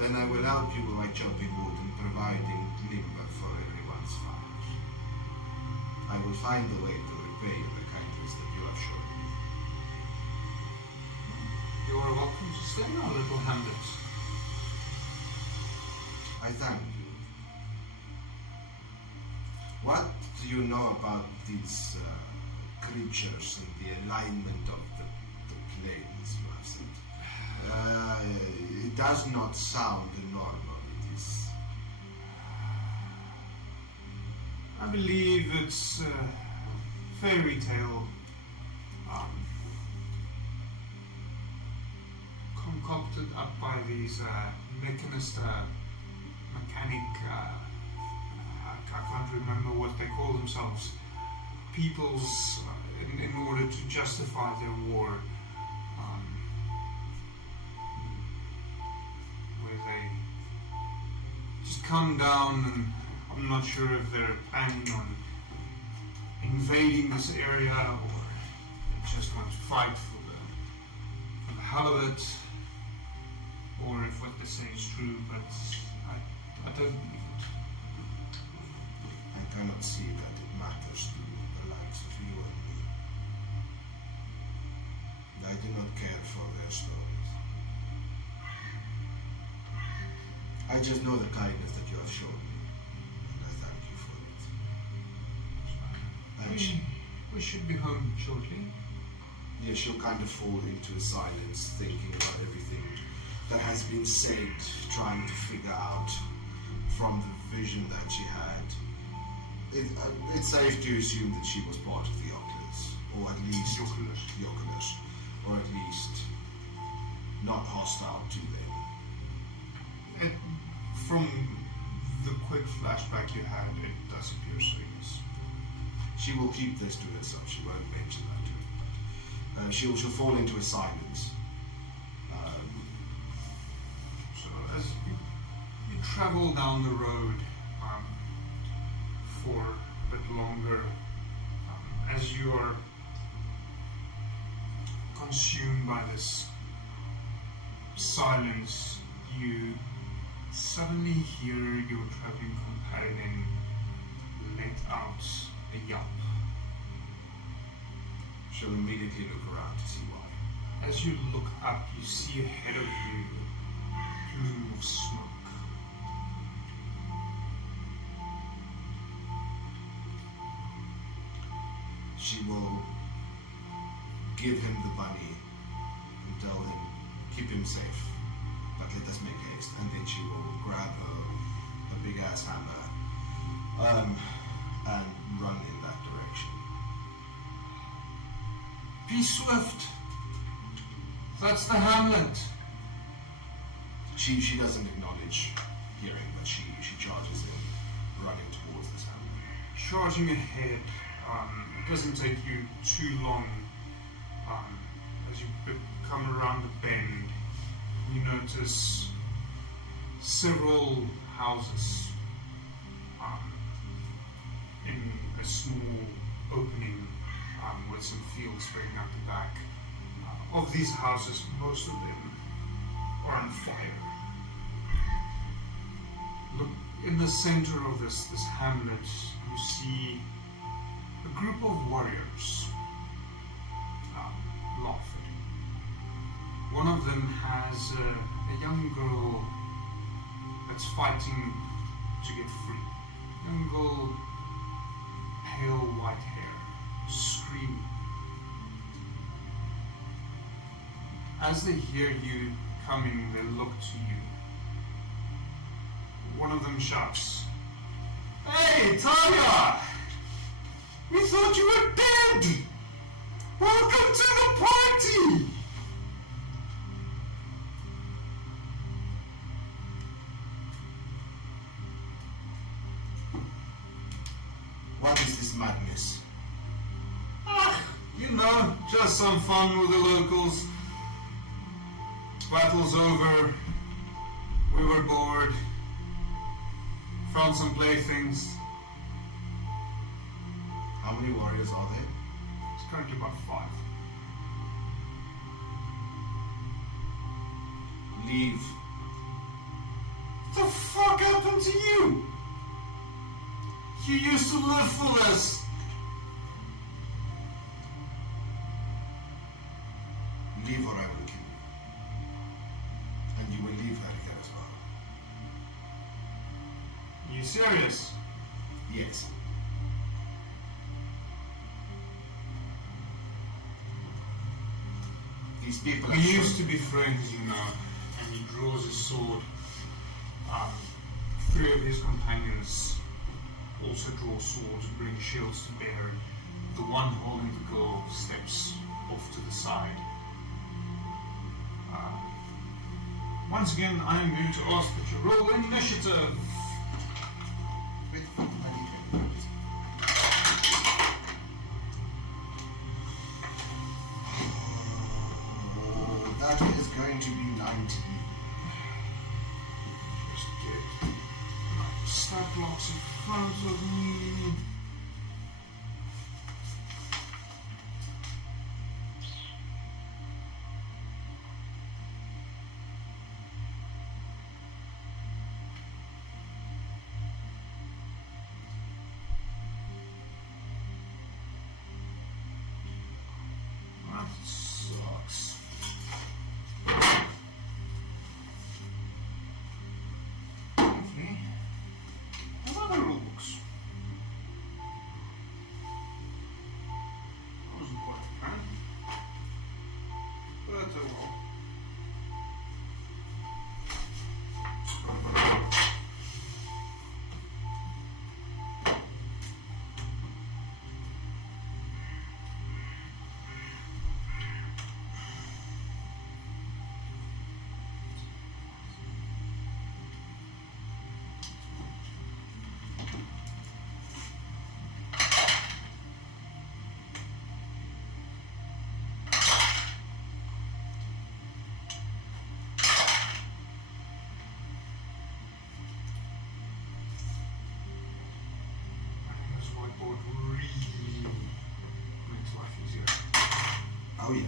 Then I will help you by chopping wood and providing timber for everyone's fires. I will find a way to repay you the kindness that you have shown me. You are welcome to stay in our little hamlet. I thank you. What do you know about these creatures and the alignment of the planes you have said? It does not sound normal. It is. I believe it's a fairy tale concocted up by these mechanic, I can't remember what they call themselves, peoples in order to justify their war, where they just come down, and I'm not sure if they're planning on invading this area or they just want to fight for the hell of it, or if what they say is true, but I don't believe it. I cannot see that it matters to the likes of you and me. And I do not care for their stories. I just know the kindness that you have shown me, and I thank you for it. We should be home shortly. Yeah, she'll kind of fall into a silence, thinking about everything that has been said, trying to figure out from the vision that she had. It's safe to assume that she was part of the Oculus, or at least Oculus, or at least not hostile to them. From the quick flashback you had, it does appear so, yes. She will keep this to herself. She won't mention that to him. She'll fall into a silence. So as you travel down the road for a bit longer, as you are consumed by this silence, you suddenly hear your traveling companion let out a yelp. She'll immediately look around to see why. As you look up, you see ahead of you a plume of smoke. She will give him the bunny and tell him, keep him safe, but let us make haste. And then she will grab her big ass hammer and run in that direction. Be swift! That's the hamlet! She doesn't acknowledge hearing, but she charges in, running towards this hamlet. Charging ahead, it doesn't take you too long. As you come around the bend, you notice several houses in a small opening with some fields spreading out the back. Of these houses, most of them are on fire. Look, in the center of this hamlet, you see a group of warriors laughing. One of them has a young girl that's fighting to get free. Young girl, pale white hair, screaming. As they hear you coming, they look to you. One of them shouts, "Hey, Tanya! We thought you were dead! Welcome to the party!" What is this madness? You know, just some fun with the locals. Battle's over. We were bored. Found some playthings. How many warriors are there? It's currently about 5. Leave. What the fuck happened to you? You used to live for this. Leave or I will kill you. And you will leave her here as well. You serious? Yes. These people We are used to be friends, you know. And he draws his sword. 3 of his companions also draw swords, bring shields to bear. The one holding the girl steps off to the side. Once again, I am going to ask that you roll initiative. That is going to be 19. Just get my stat blocks in front of me. That sucks. Lovely. Another rule books. chalkboard really makes life easier. Oh yeah.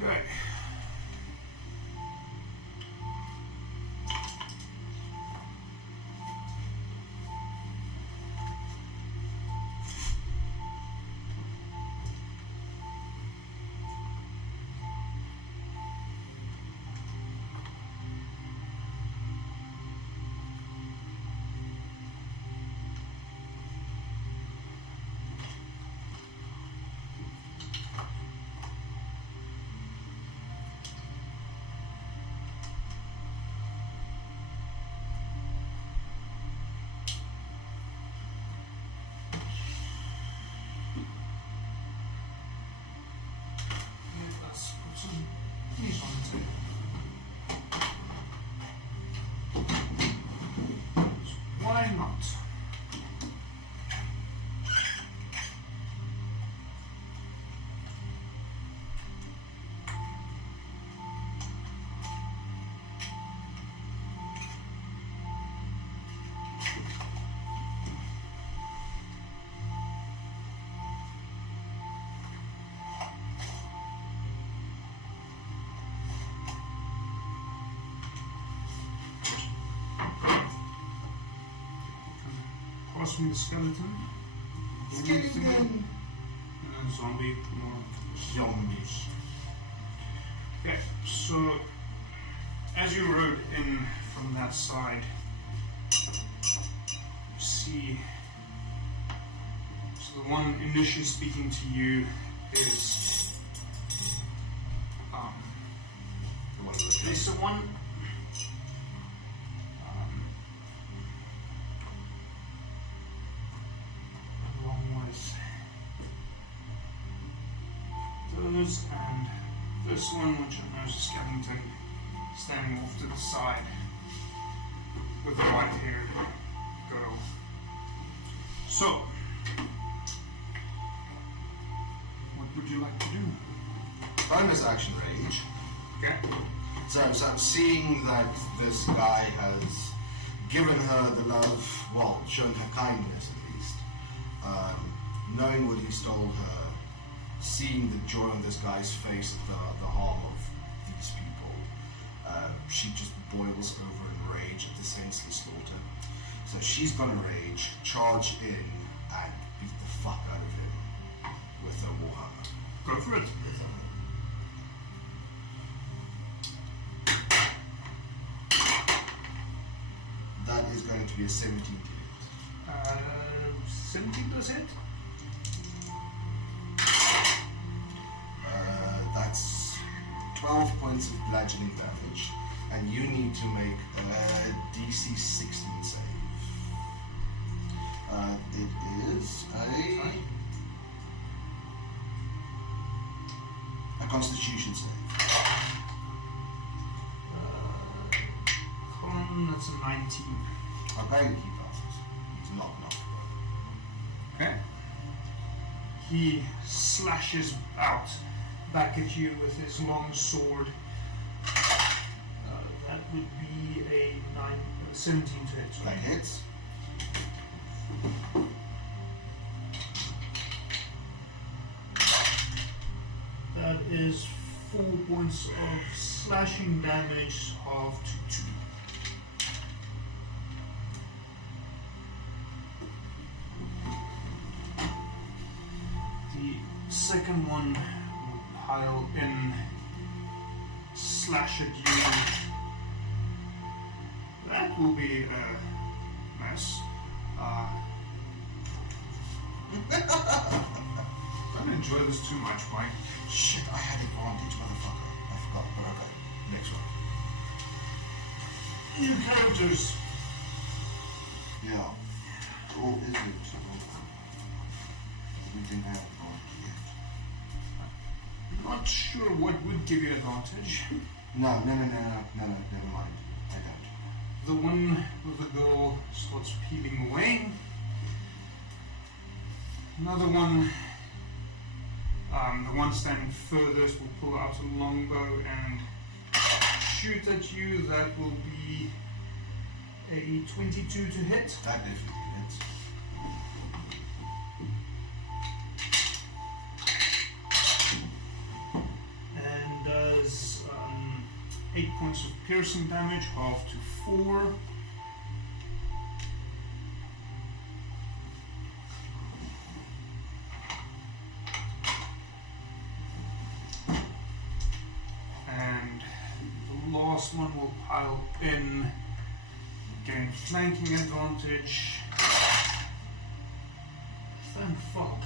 Okay. Let's put some these on too. Why not? Pass me the skeleton. Skeleton. And then zombie, more Zombies. Okay, so as you rode in from that side, you see, so the one initially speaking to you is, there's the one, along with those and this one, which I know is a skeleton standing off to the side with the white-haired girl. So, what would you like to do? Bonus action rage. Okay. So I'm seeing that this guy has given her the love, well, shown her kindness at least. Knowing what he stole her, seeing the joy on this guy's face at the harm of these people, she just boils over in rage at the senseless slaughter. So she's gonna rage, charge in, and beat the fuck out of him with her warhammer. Go for it. That is going to be a 17 to hit. 17 does hit. That's 12 points of bludgeoning damage, and you need to make a DC 16 save. It is a Constitution save. That's a 19. Okay, he passes. He's not enough. Okay. He slashes out back at you with his long sword. That would be a 17 to hit. That hits. That is 4 points of slashing damage, half to 2. The second one will pile in, slash at you. That will be a mess. Don't enjoy this too much, Mike. Shit, I had advantage, motherfucker. I forgot, but okay. Next one. New characters. Yeah. Or is it? We didn't have one yet. Not sure what would give you advantage. No, never mind. I don't. The one with the girl starts peeling away. Another one, the one standing furthest will pull out a longbow and shoot at you. That will be A 22 to hit. That definitely hits. And does 8 points of piercing damage, half to 4. And the last one will pile in, gain flanking advantage. Thank fuck.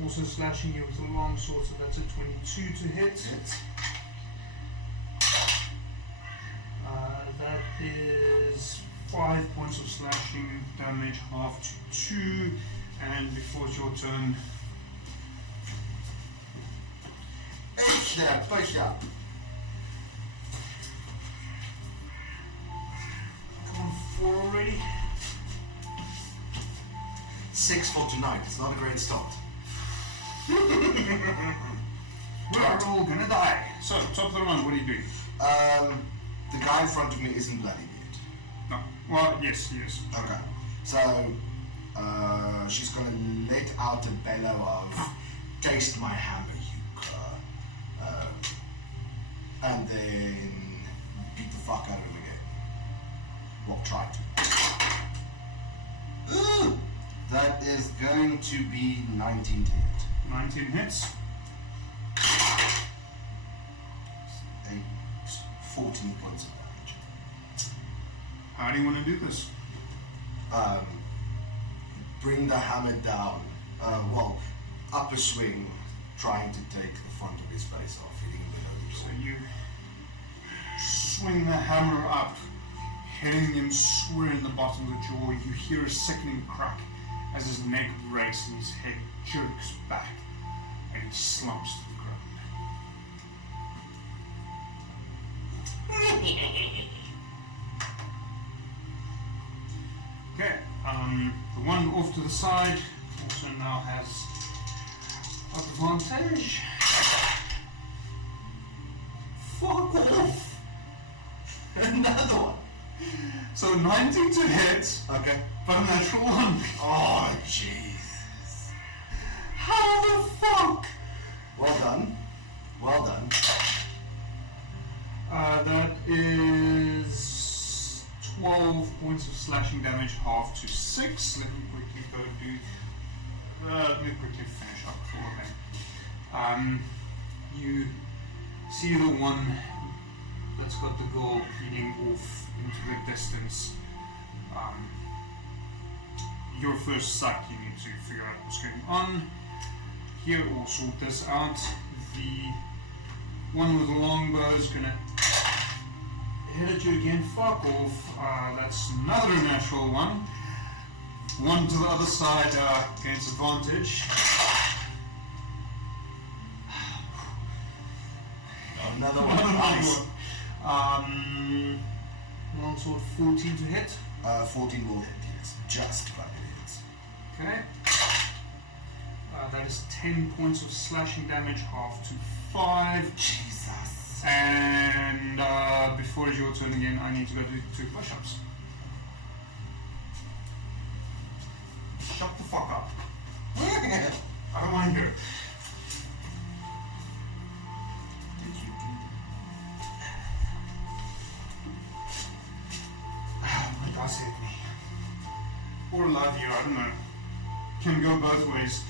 Also slashing you with a longsword, so that's a 22 to hit. That is 5 points of slashing damage, half to 2. And before it's your turn, Push up. come on, 4 already. 6 for tonight. It's not a great start. We are all gonna die. So, top of the round, what do you do? The guy in front of me isn't bloody yet. No. Well, yes, he is. Okay. So, she's gonna let out a bellow of taste my hammer, you cur. And then beat the fuck out of him again. Well, try to. Ooh! That is going to be 19 to hit. 19 hits. 14 points of damage. How do you want to do this? Bring the hammer down. Upper swing, trying to take the front of his face off, hitting him below the So jaw. you swing the hammer up, hitting him square in the bottom of the jaw. You hear a sickening crack as his neck breaks and his head jerks back, and he slumps to the ground. Okay, the one off to the side also now has advantage. Fuck off! Another one. So 19 to hit, Okay. but a natural one. Oh, Jesus. How the fuck? Well done. Well done. That is 12 points of slashing damage, half to 6. Let me quickly go do. Let me quickly finish up for him. You see the one that's got the girl bleeding off into the distance. Your first suck, you need to figure out what's going on. Here, we'll sort this out. The one with the longbow is gonna hit at you again. Fuck off. That's another natural one. One to the other side gains advantage. Another one. Nice. Longsword 14 to hit. 14 will hit, yes. Just about hits. Okay. That is 10 points of slashing damage, half to 5. Jesus. And before it's your turn again, I need to go do 2 push-ups. Shut the fuck up. I don't want to hear it. Did you do? My God saved me. Or love you, I don't know. Can go both ways.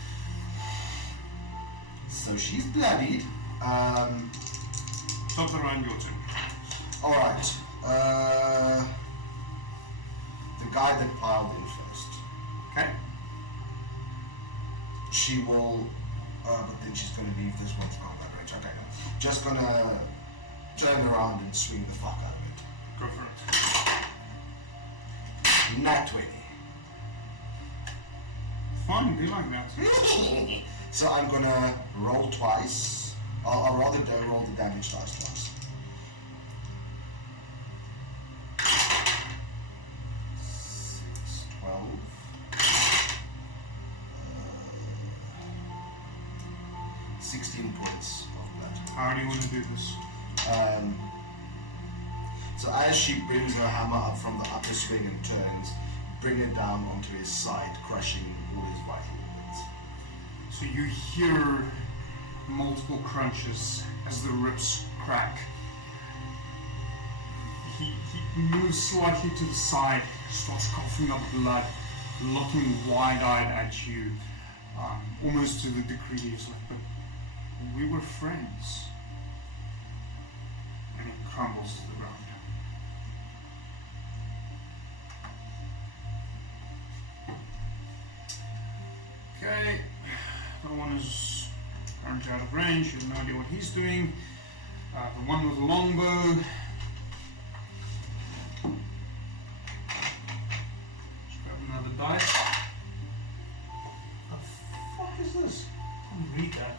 So she's bloodied. Top the round, your turn. Alright. The guy that piled in first. Okay? She will. But then she's gonna leave this one to combat range. Okay, no. Just gonna turn around and swing the fuck out of it. Go for it. Nat 20. Fine, be like that. So I'm gonna roll twice. I'll rather roll the damage dice twice. 6, 12. 16 points of blood. How do you want to do this? So as she brings her hammer up from the upper swing and turns, bring it down onto his side, crushing all his vital organs. So you hear multiple crunches as the ribs crack. He moves slightly to the side, starts coughing up blood, looking wide-eyed at you, almost to the degree he's like, but we were friends. And he crumbles to the ground. Okay, that one is currently out of range, you have no idea what he's doing. The one with the longbow. Let's grab another dice. The fuck is this? I can't read that.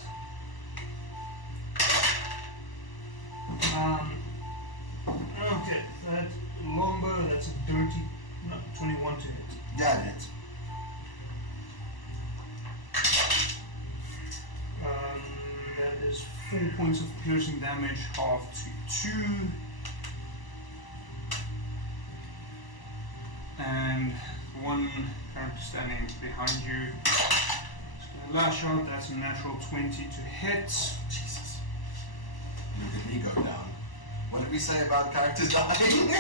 Okay, that longbow, that's a dirty, no, 21 to hit. Yeah, it is. That is 4 points of piercing damage, half to 2. And the one currently standing behind you is going to lash out. That's a natural 20 to hit. Jesus. Look at me go down. What did we say about characters dying?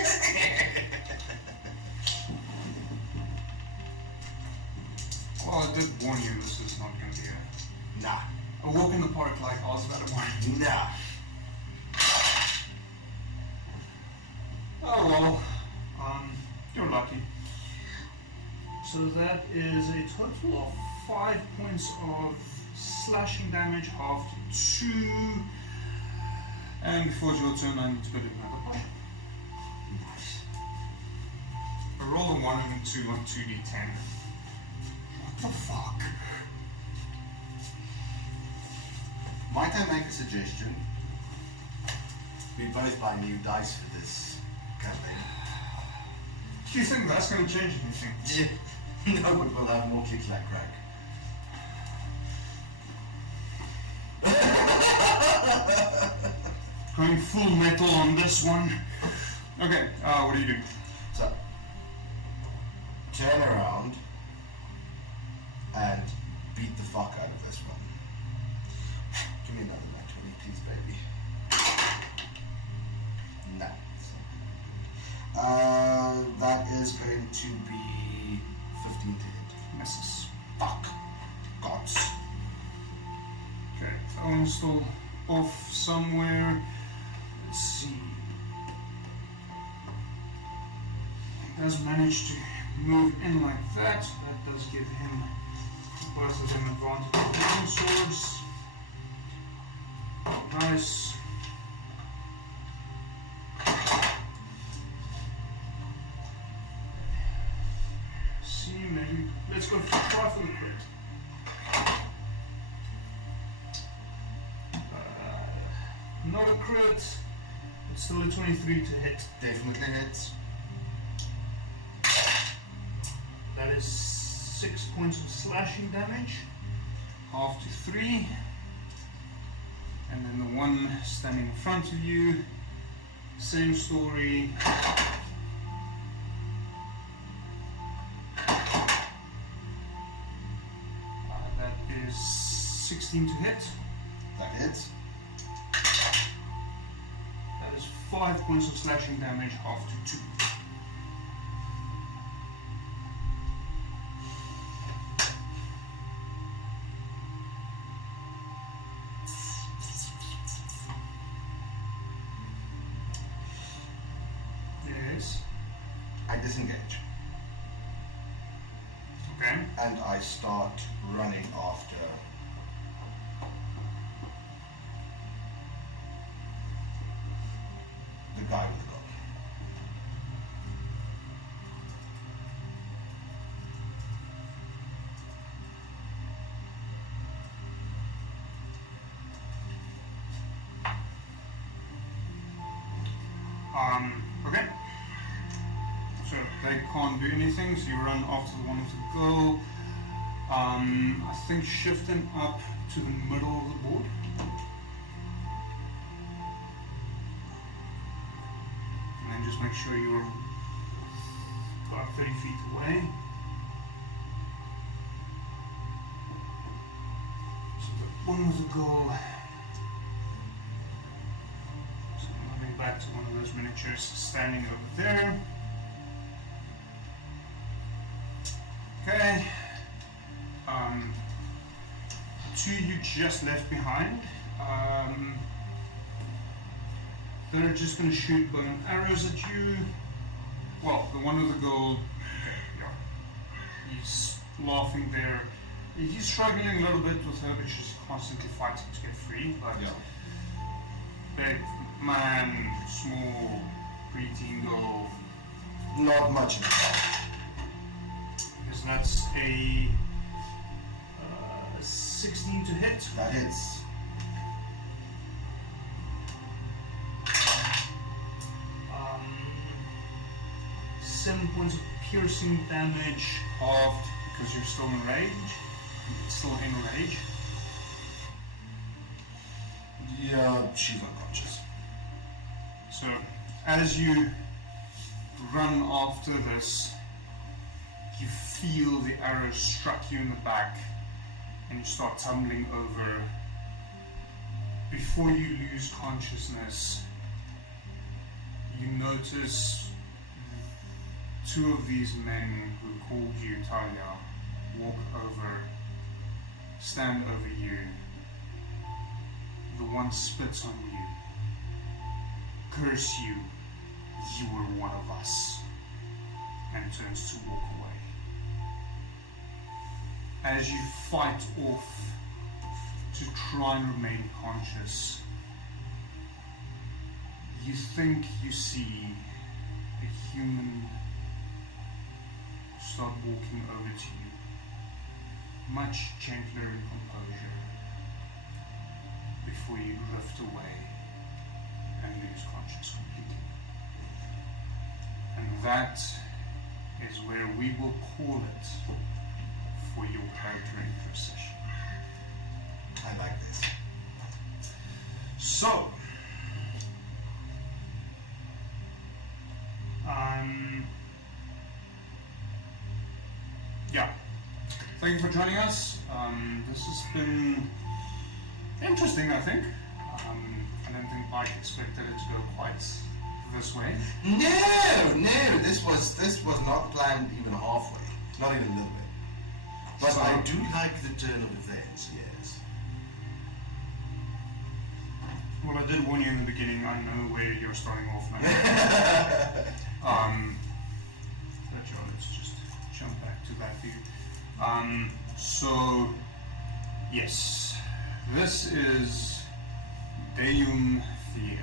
Well, I did warn you this is not going to be Nah. a walk in the park like Oz that I warned. Nah. Oh well, you're lucky. So that is a total of 5 points of slashing damage, half to 2. And before it's your turn, I need to put another one. I roll a 1 and a 2 on 2d10. What the fuck? Might I make a suggestion? We both buy new dice for this campaign. Do you think that's going to change anything? No, but we'll have more click like crack. Going full metal on this one. Okay, what do you do? So, turn around and beat the fuck out of this one. Give me another nat 20, please, baby. No. That is going to be 15 to hit. Misses. Fuck. Gods. Okay, that one's still off somewhere. Let's see. He does manage to move in like that. That does give him, both of them, advantage on long swords. Nice. See, maybe let's go try for the crit. Not a crit. It's still a 23 to hit. Definitely hits. That is 6 points of slashing damage. Half to 3. And then the one standing in front of you. Same story. That is 16 to hit. That hits. That is 5 points of slashing damage, half to 2. Yes. I disengage. Okay. And I start running after the guy with the gun. Okay. So they can't do anything, so you run after the one with the girl. I think shift them up to the middle of the board. And then and just make sure you're about 30 feet away. So the one with the goal. So moving back to one of those miniatures standing over there. Okay. Two you just left behind. They're just going to shoot bow and arrows at you. Well, the one with the gold, okay, yeah. He's laughing there. He's struggling a little bit with her, but she's constantly fighting to get free. But big man, small, preteen girl. Not much in the Because that's a 16 to hit. That hits. 7 points of piercing damage, halved because you're still in rage. Still in rage. Yeah, she's unconscious. So, as you run after this, you feel the arrow struck you in the back, and you start tumbling over. Before you lose consciousness, you notice two of these men who called you Talia walk over, stand over you. The one spits on you, curse you, you were one of us, and turns to walk away. As you fight off to try and remain conscious, you think you see a human start walking over to you, much gentler in composure, before you drift away and lose consciousness completely. And that is where we will call it for your character intro session. I like this. So, yeah. Thank you for joining us. This has been interesting, I think. I don't think Mike expected it to go quite this way. No, this was not planned even halfway, not even a little bit. But So- I do like the turn of events, yes. Well, I did warn you in the beginning. I know where you're starting off now. But yeah, let's just jump back to that view. So, yes, this is Deum Fieri.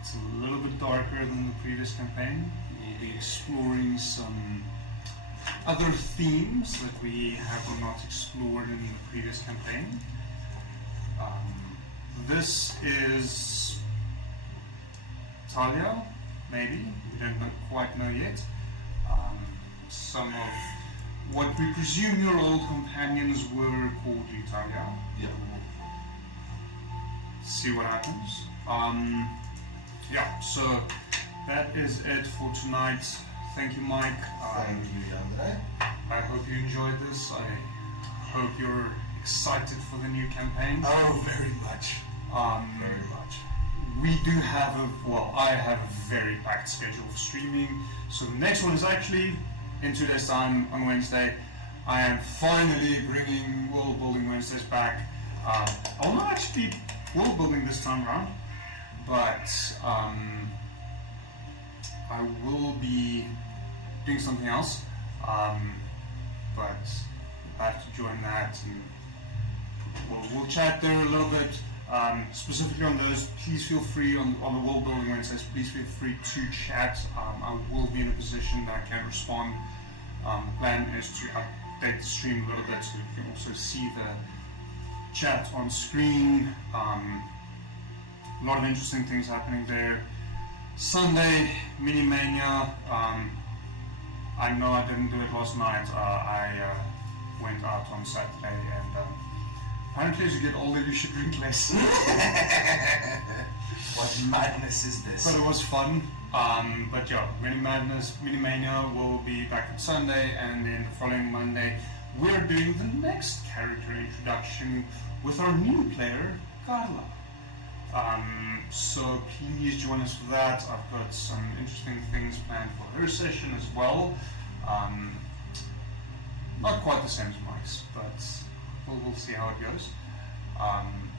It's a little bit darker than the previous campaign. We'll be exploring some other themes that we have not explored in the previous campaign. This is Talia, maybe. We don't quite know yet. Some of what we presume your old companions were called you Talia. Yeah. See what happens. Yeah, so that is it for tonight. Thank you, Mike. Thank you, Andre. I hope you enjoyed this. I hope you're excited for the new campaign. Oh, very much. Very much. We do have I have a very packed schedule of streaming. So the next one is actually in 2 days' time on Wednesday. I am finally bringing World Building Wednesdays back. I'll not actually be world building this time around, but I will be doing something else. But I have to join that, and we'll chat there a little bit. Specifically on those, please feel free on the World Building Wednesdays. Please feel free to chat. I will be in a position that I can respond. The plan is to update the stream a little bit so you can also see the chat on screen. A lot of interesting things happening there. Sunday, Mini Mania. I know I didn't do it last night. I went out on Saturday, and apparently as you get older you should drink less. What madness is this? But it was fun. But yeah, Mini Mania will be back on Sunday, and then the following Monday we're doing the next character introduction with our new player, Carla. So please join us for that. I've got some interesting things planned for her session as well. Not quite the same as Mike's, but we'll see how it goes.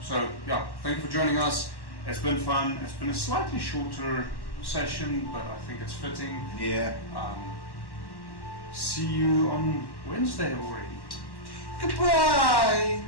So yeah, thank you for joining us. It's been fun. It's been a slightly shorter session, but I think it's fitting. Yeah. See you on Wednesday already. Goodbye!